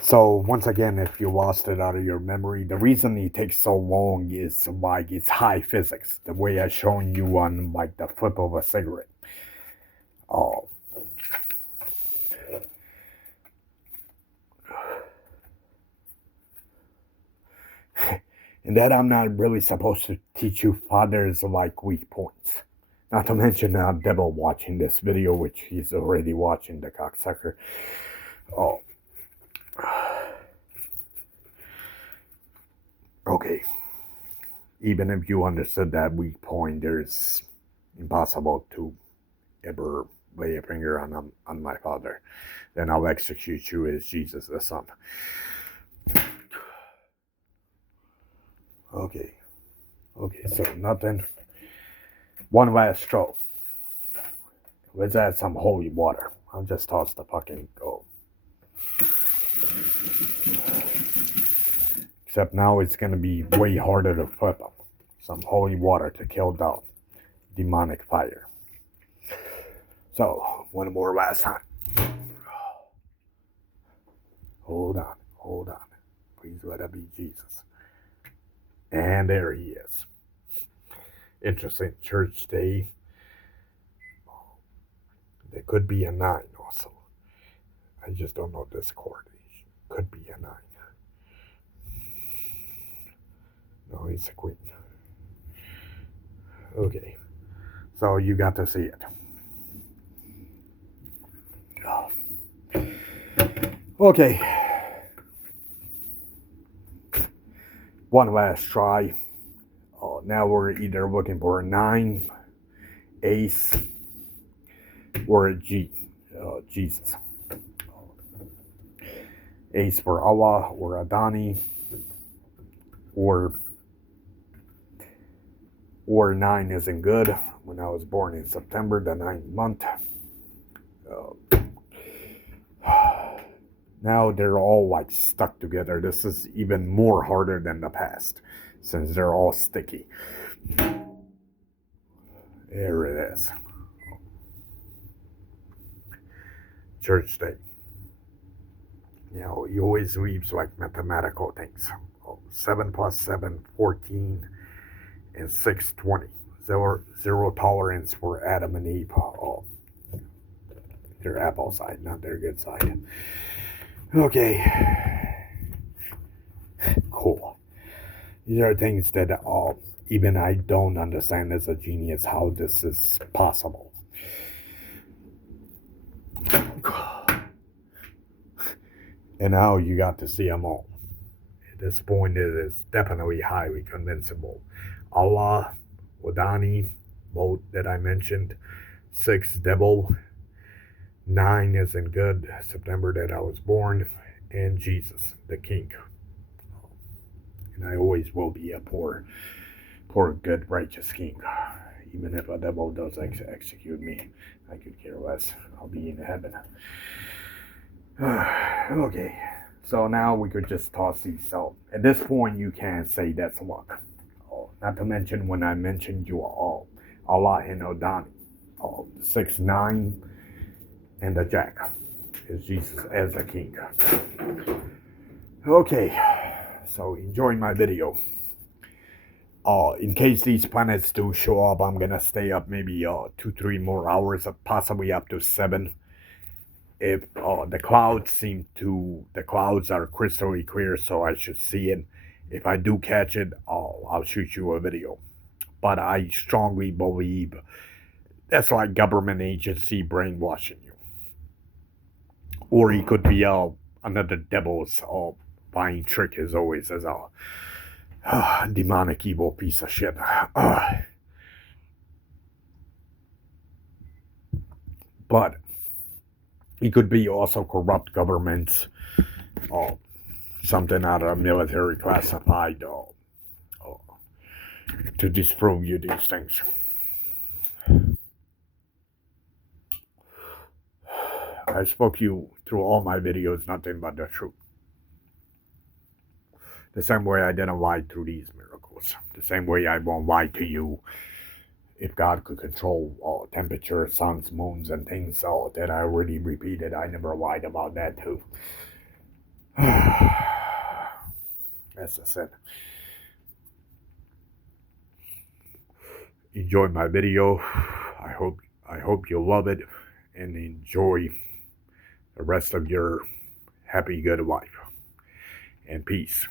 So once again, if you lost it out of your memory, the reason it takes so long is like it's high physics. The way I've shown you on like the flip of a cigarette. Oh. And that I'm not really supposed to teach you fathers like weak points. Not to mention Devil watching this video, which he's already watching, the cocksucker. Oh. Okay. Even if you understood that weak point, there's impossible to ever lay a finger on my father. Then I'll execute you as Jesus the Son. Okay. Okay, so nothing. One last stroke. Let's add some holy water. I'll just toss the fucking gold. Except now it's going to be way harder to flip them. Some holy water to kill down demonic fire. So, one more last time. Hold on, hold on. Please let it be Jesus. And there he is. Interesting, Church Day. There could be a 9 also. I just don't know this chord. Could be a 9. No, it's a queen. Okay. So you got to see it. Okay. One last try. Now we're either looking for a 9, ace, or a G. Jesus. Ace for Allah, or Adani, or 9 isn't good. When I was born in September, the 9th month. Now they're all like stuck together. This is even more harder than the past, since they're all sticky. There it is. Church Day. You know, he always leaves like mathematical things. 7 plus 7, 14, and 6, 20. Zero tolerance for Adam and Eve. Their apple side, not their good side. Okay. Cool. These are things that even I don't understand as a genius how this is possible. And now you got to see them all. this point it is definitely highly convincible. Allah, Wadani, both that I mentioned, 6 devil, 9 isn't good, September that I was born, and Jesus, the King. And I always will be a poor, good, righteous king. Even if a devil does execute me, I could care less. I'll be in heaven. Okay, so now we could just toss these out. At this point, you can't say that's luck. Not to mention when I mentioned you all, Allah and Odani, 6, 9, and the Jack is Jesus as the king. Okay, so enjoy my video. In case these planets do show up, I'm gonna stay up maybe 2-3 more hours, possibly up to 7. If the clouds are crystal clear, so I should see it. If I do catch it, I'll shoot you a video. But I strongly believe that's like government agency brainwashing you, or he could be another devil's lying trick, as always, as a demonic evil piece of shit. But he could be also corrupt governments, something out of military classified, to disprove you these things. I spoke you through all my videos, nothing but the truth. The same way I didn't lie through these miracles. The same way I won't lie to you if God could control temperature, suns, moons, and things that I already repeated. I never lied about that too. As I said, enjoy my video. I hope you love it and enjoy the rest of your happy good life. And peace.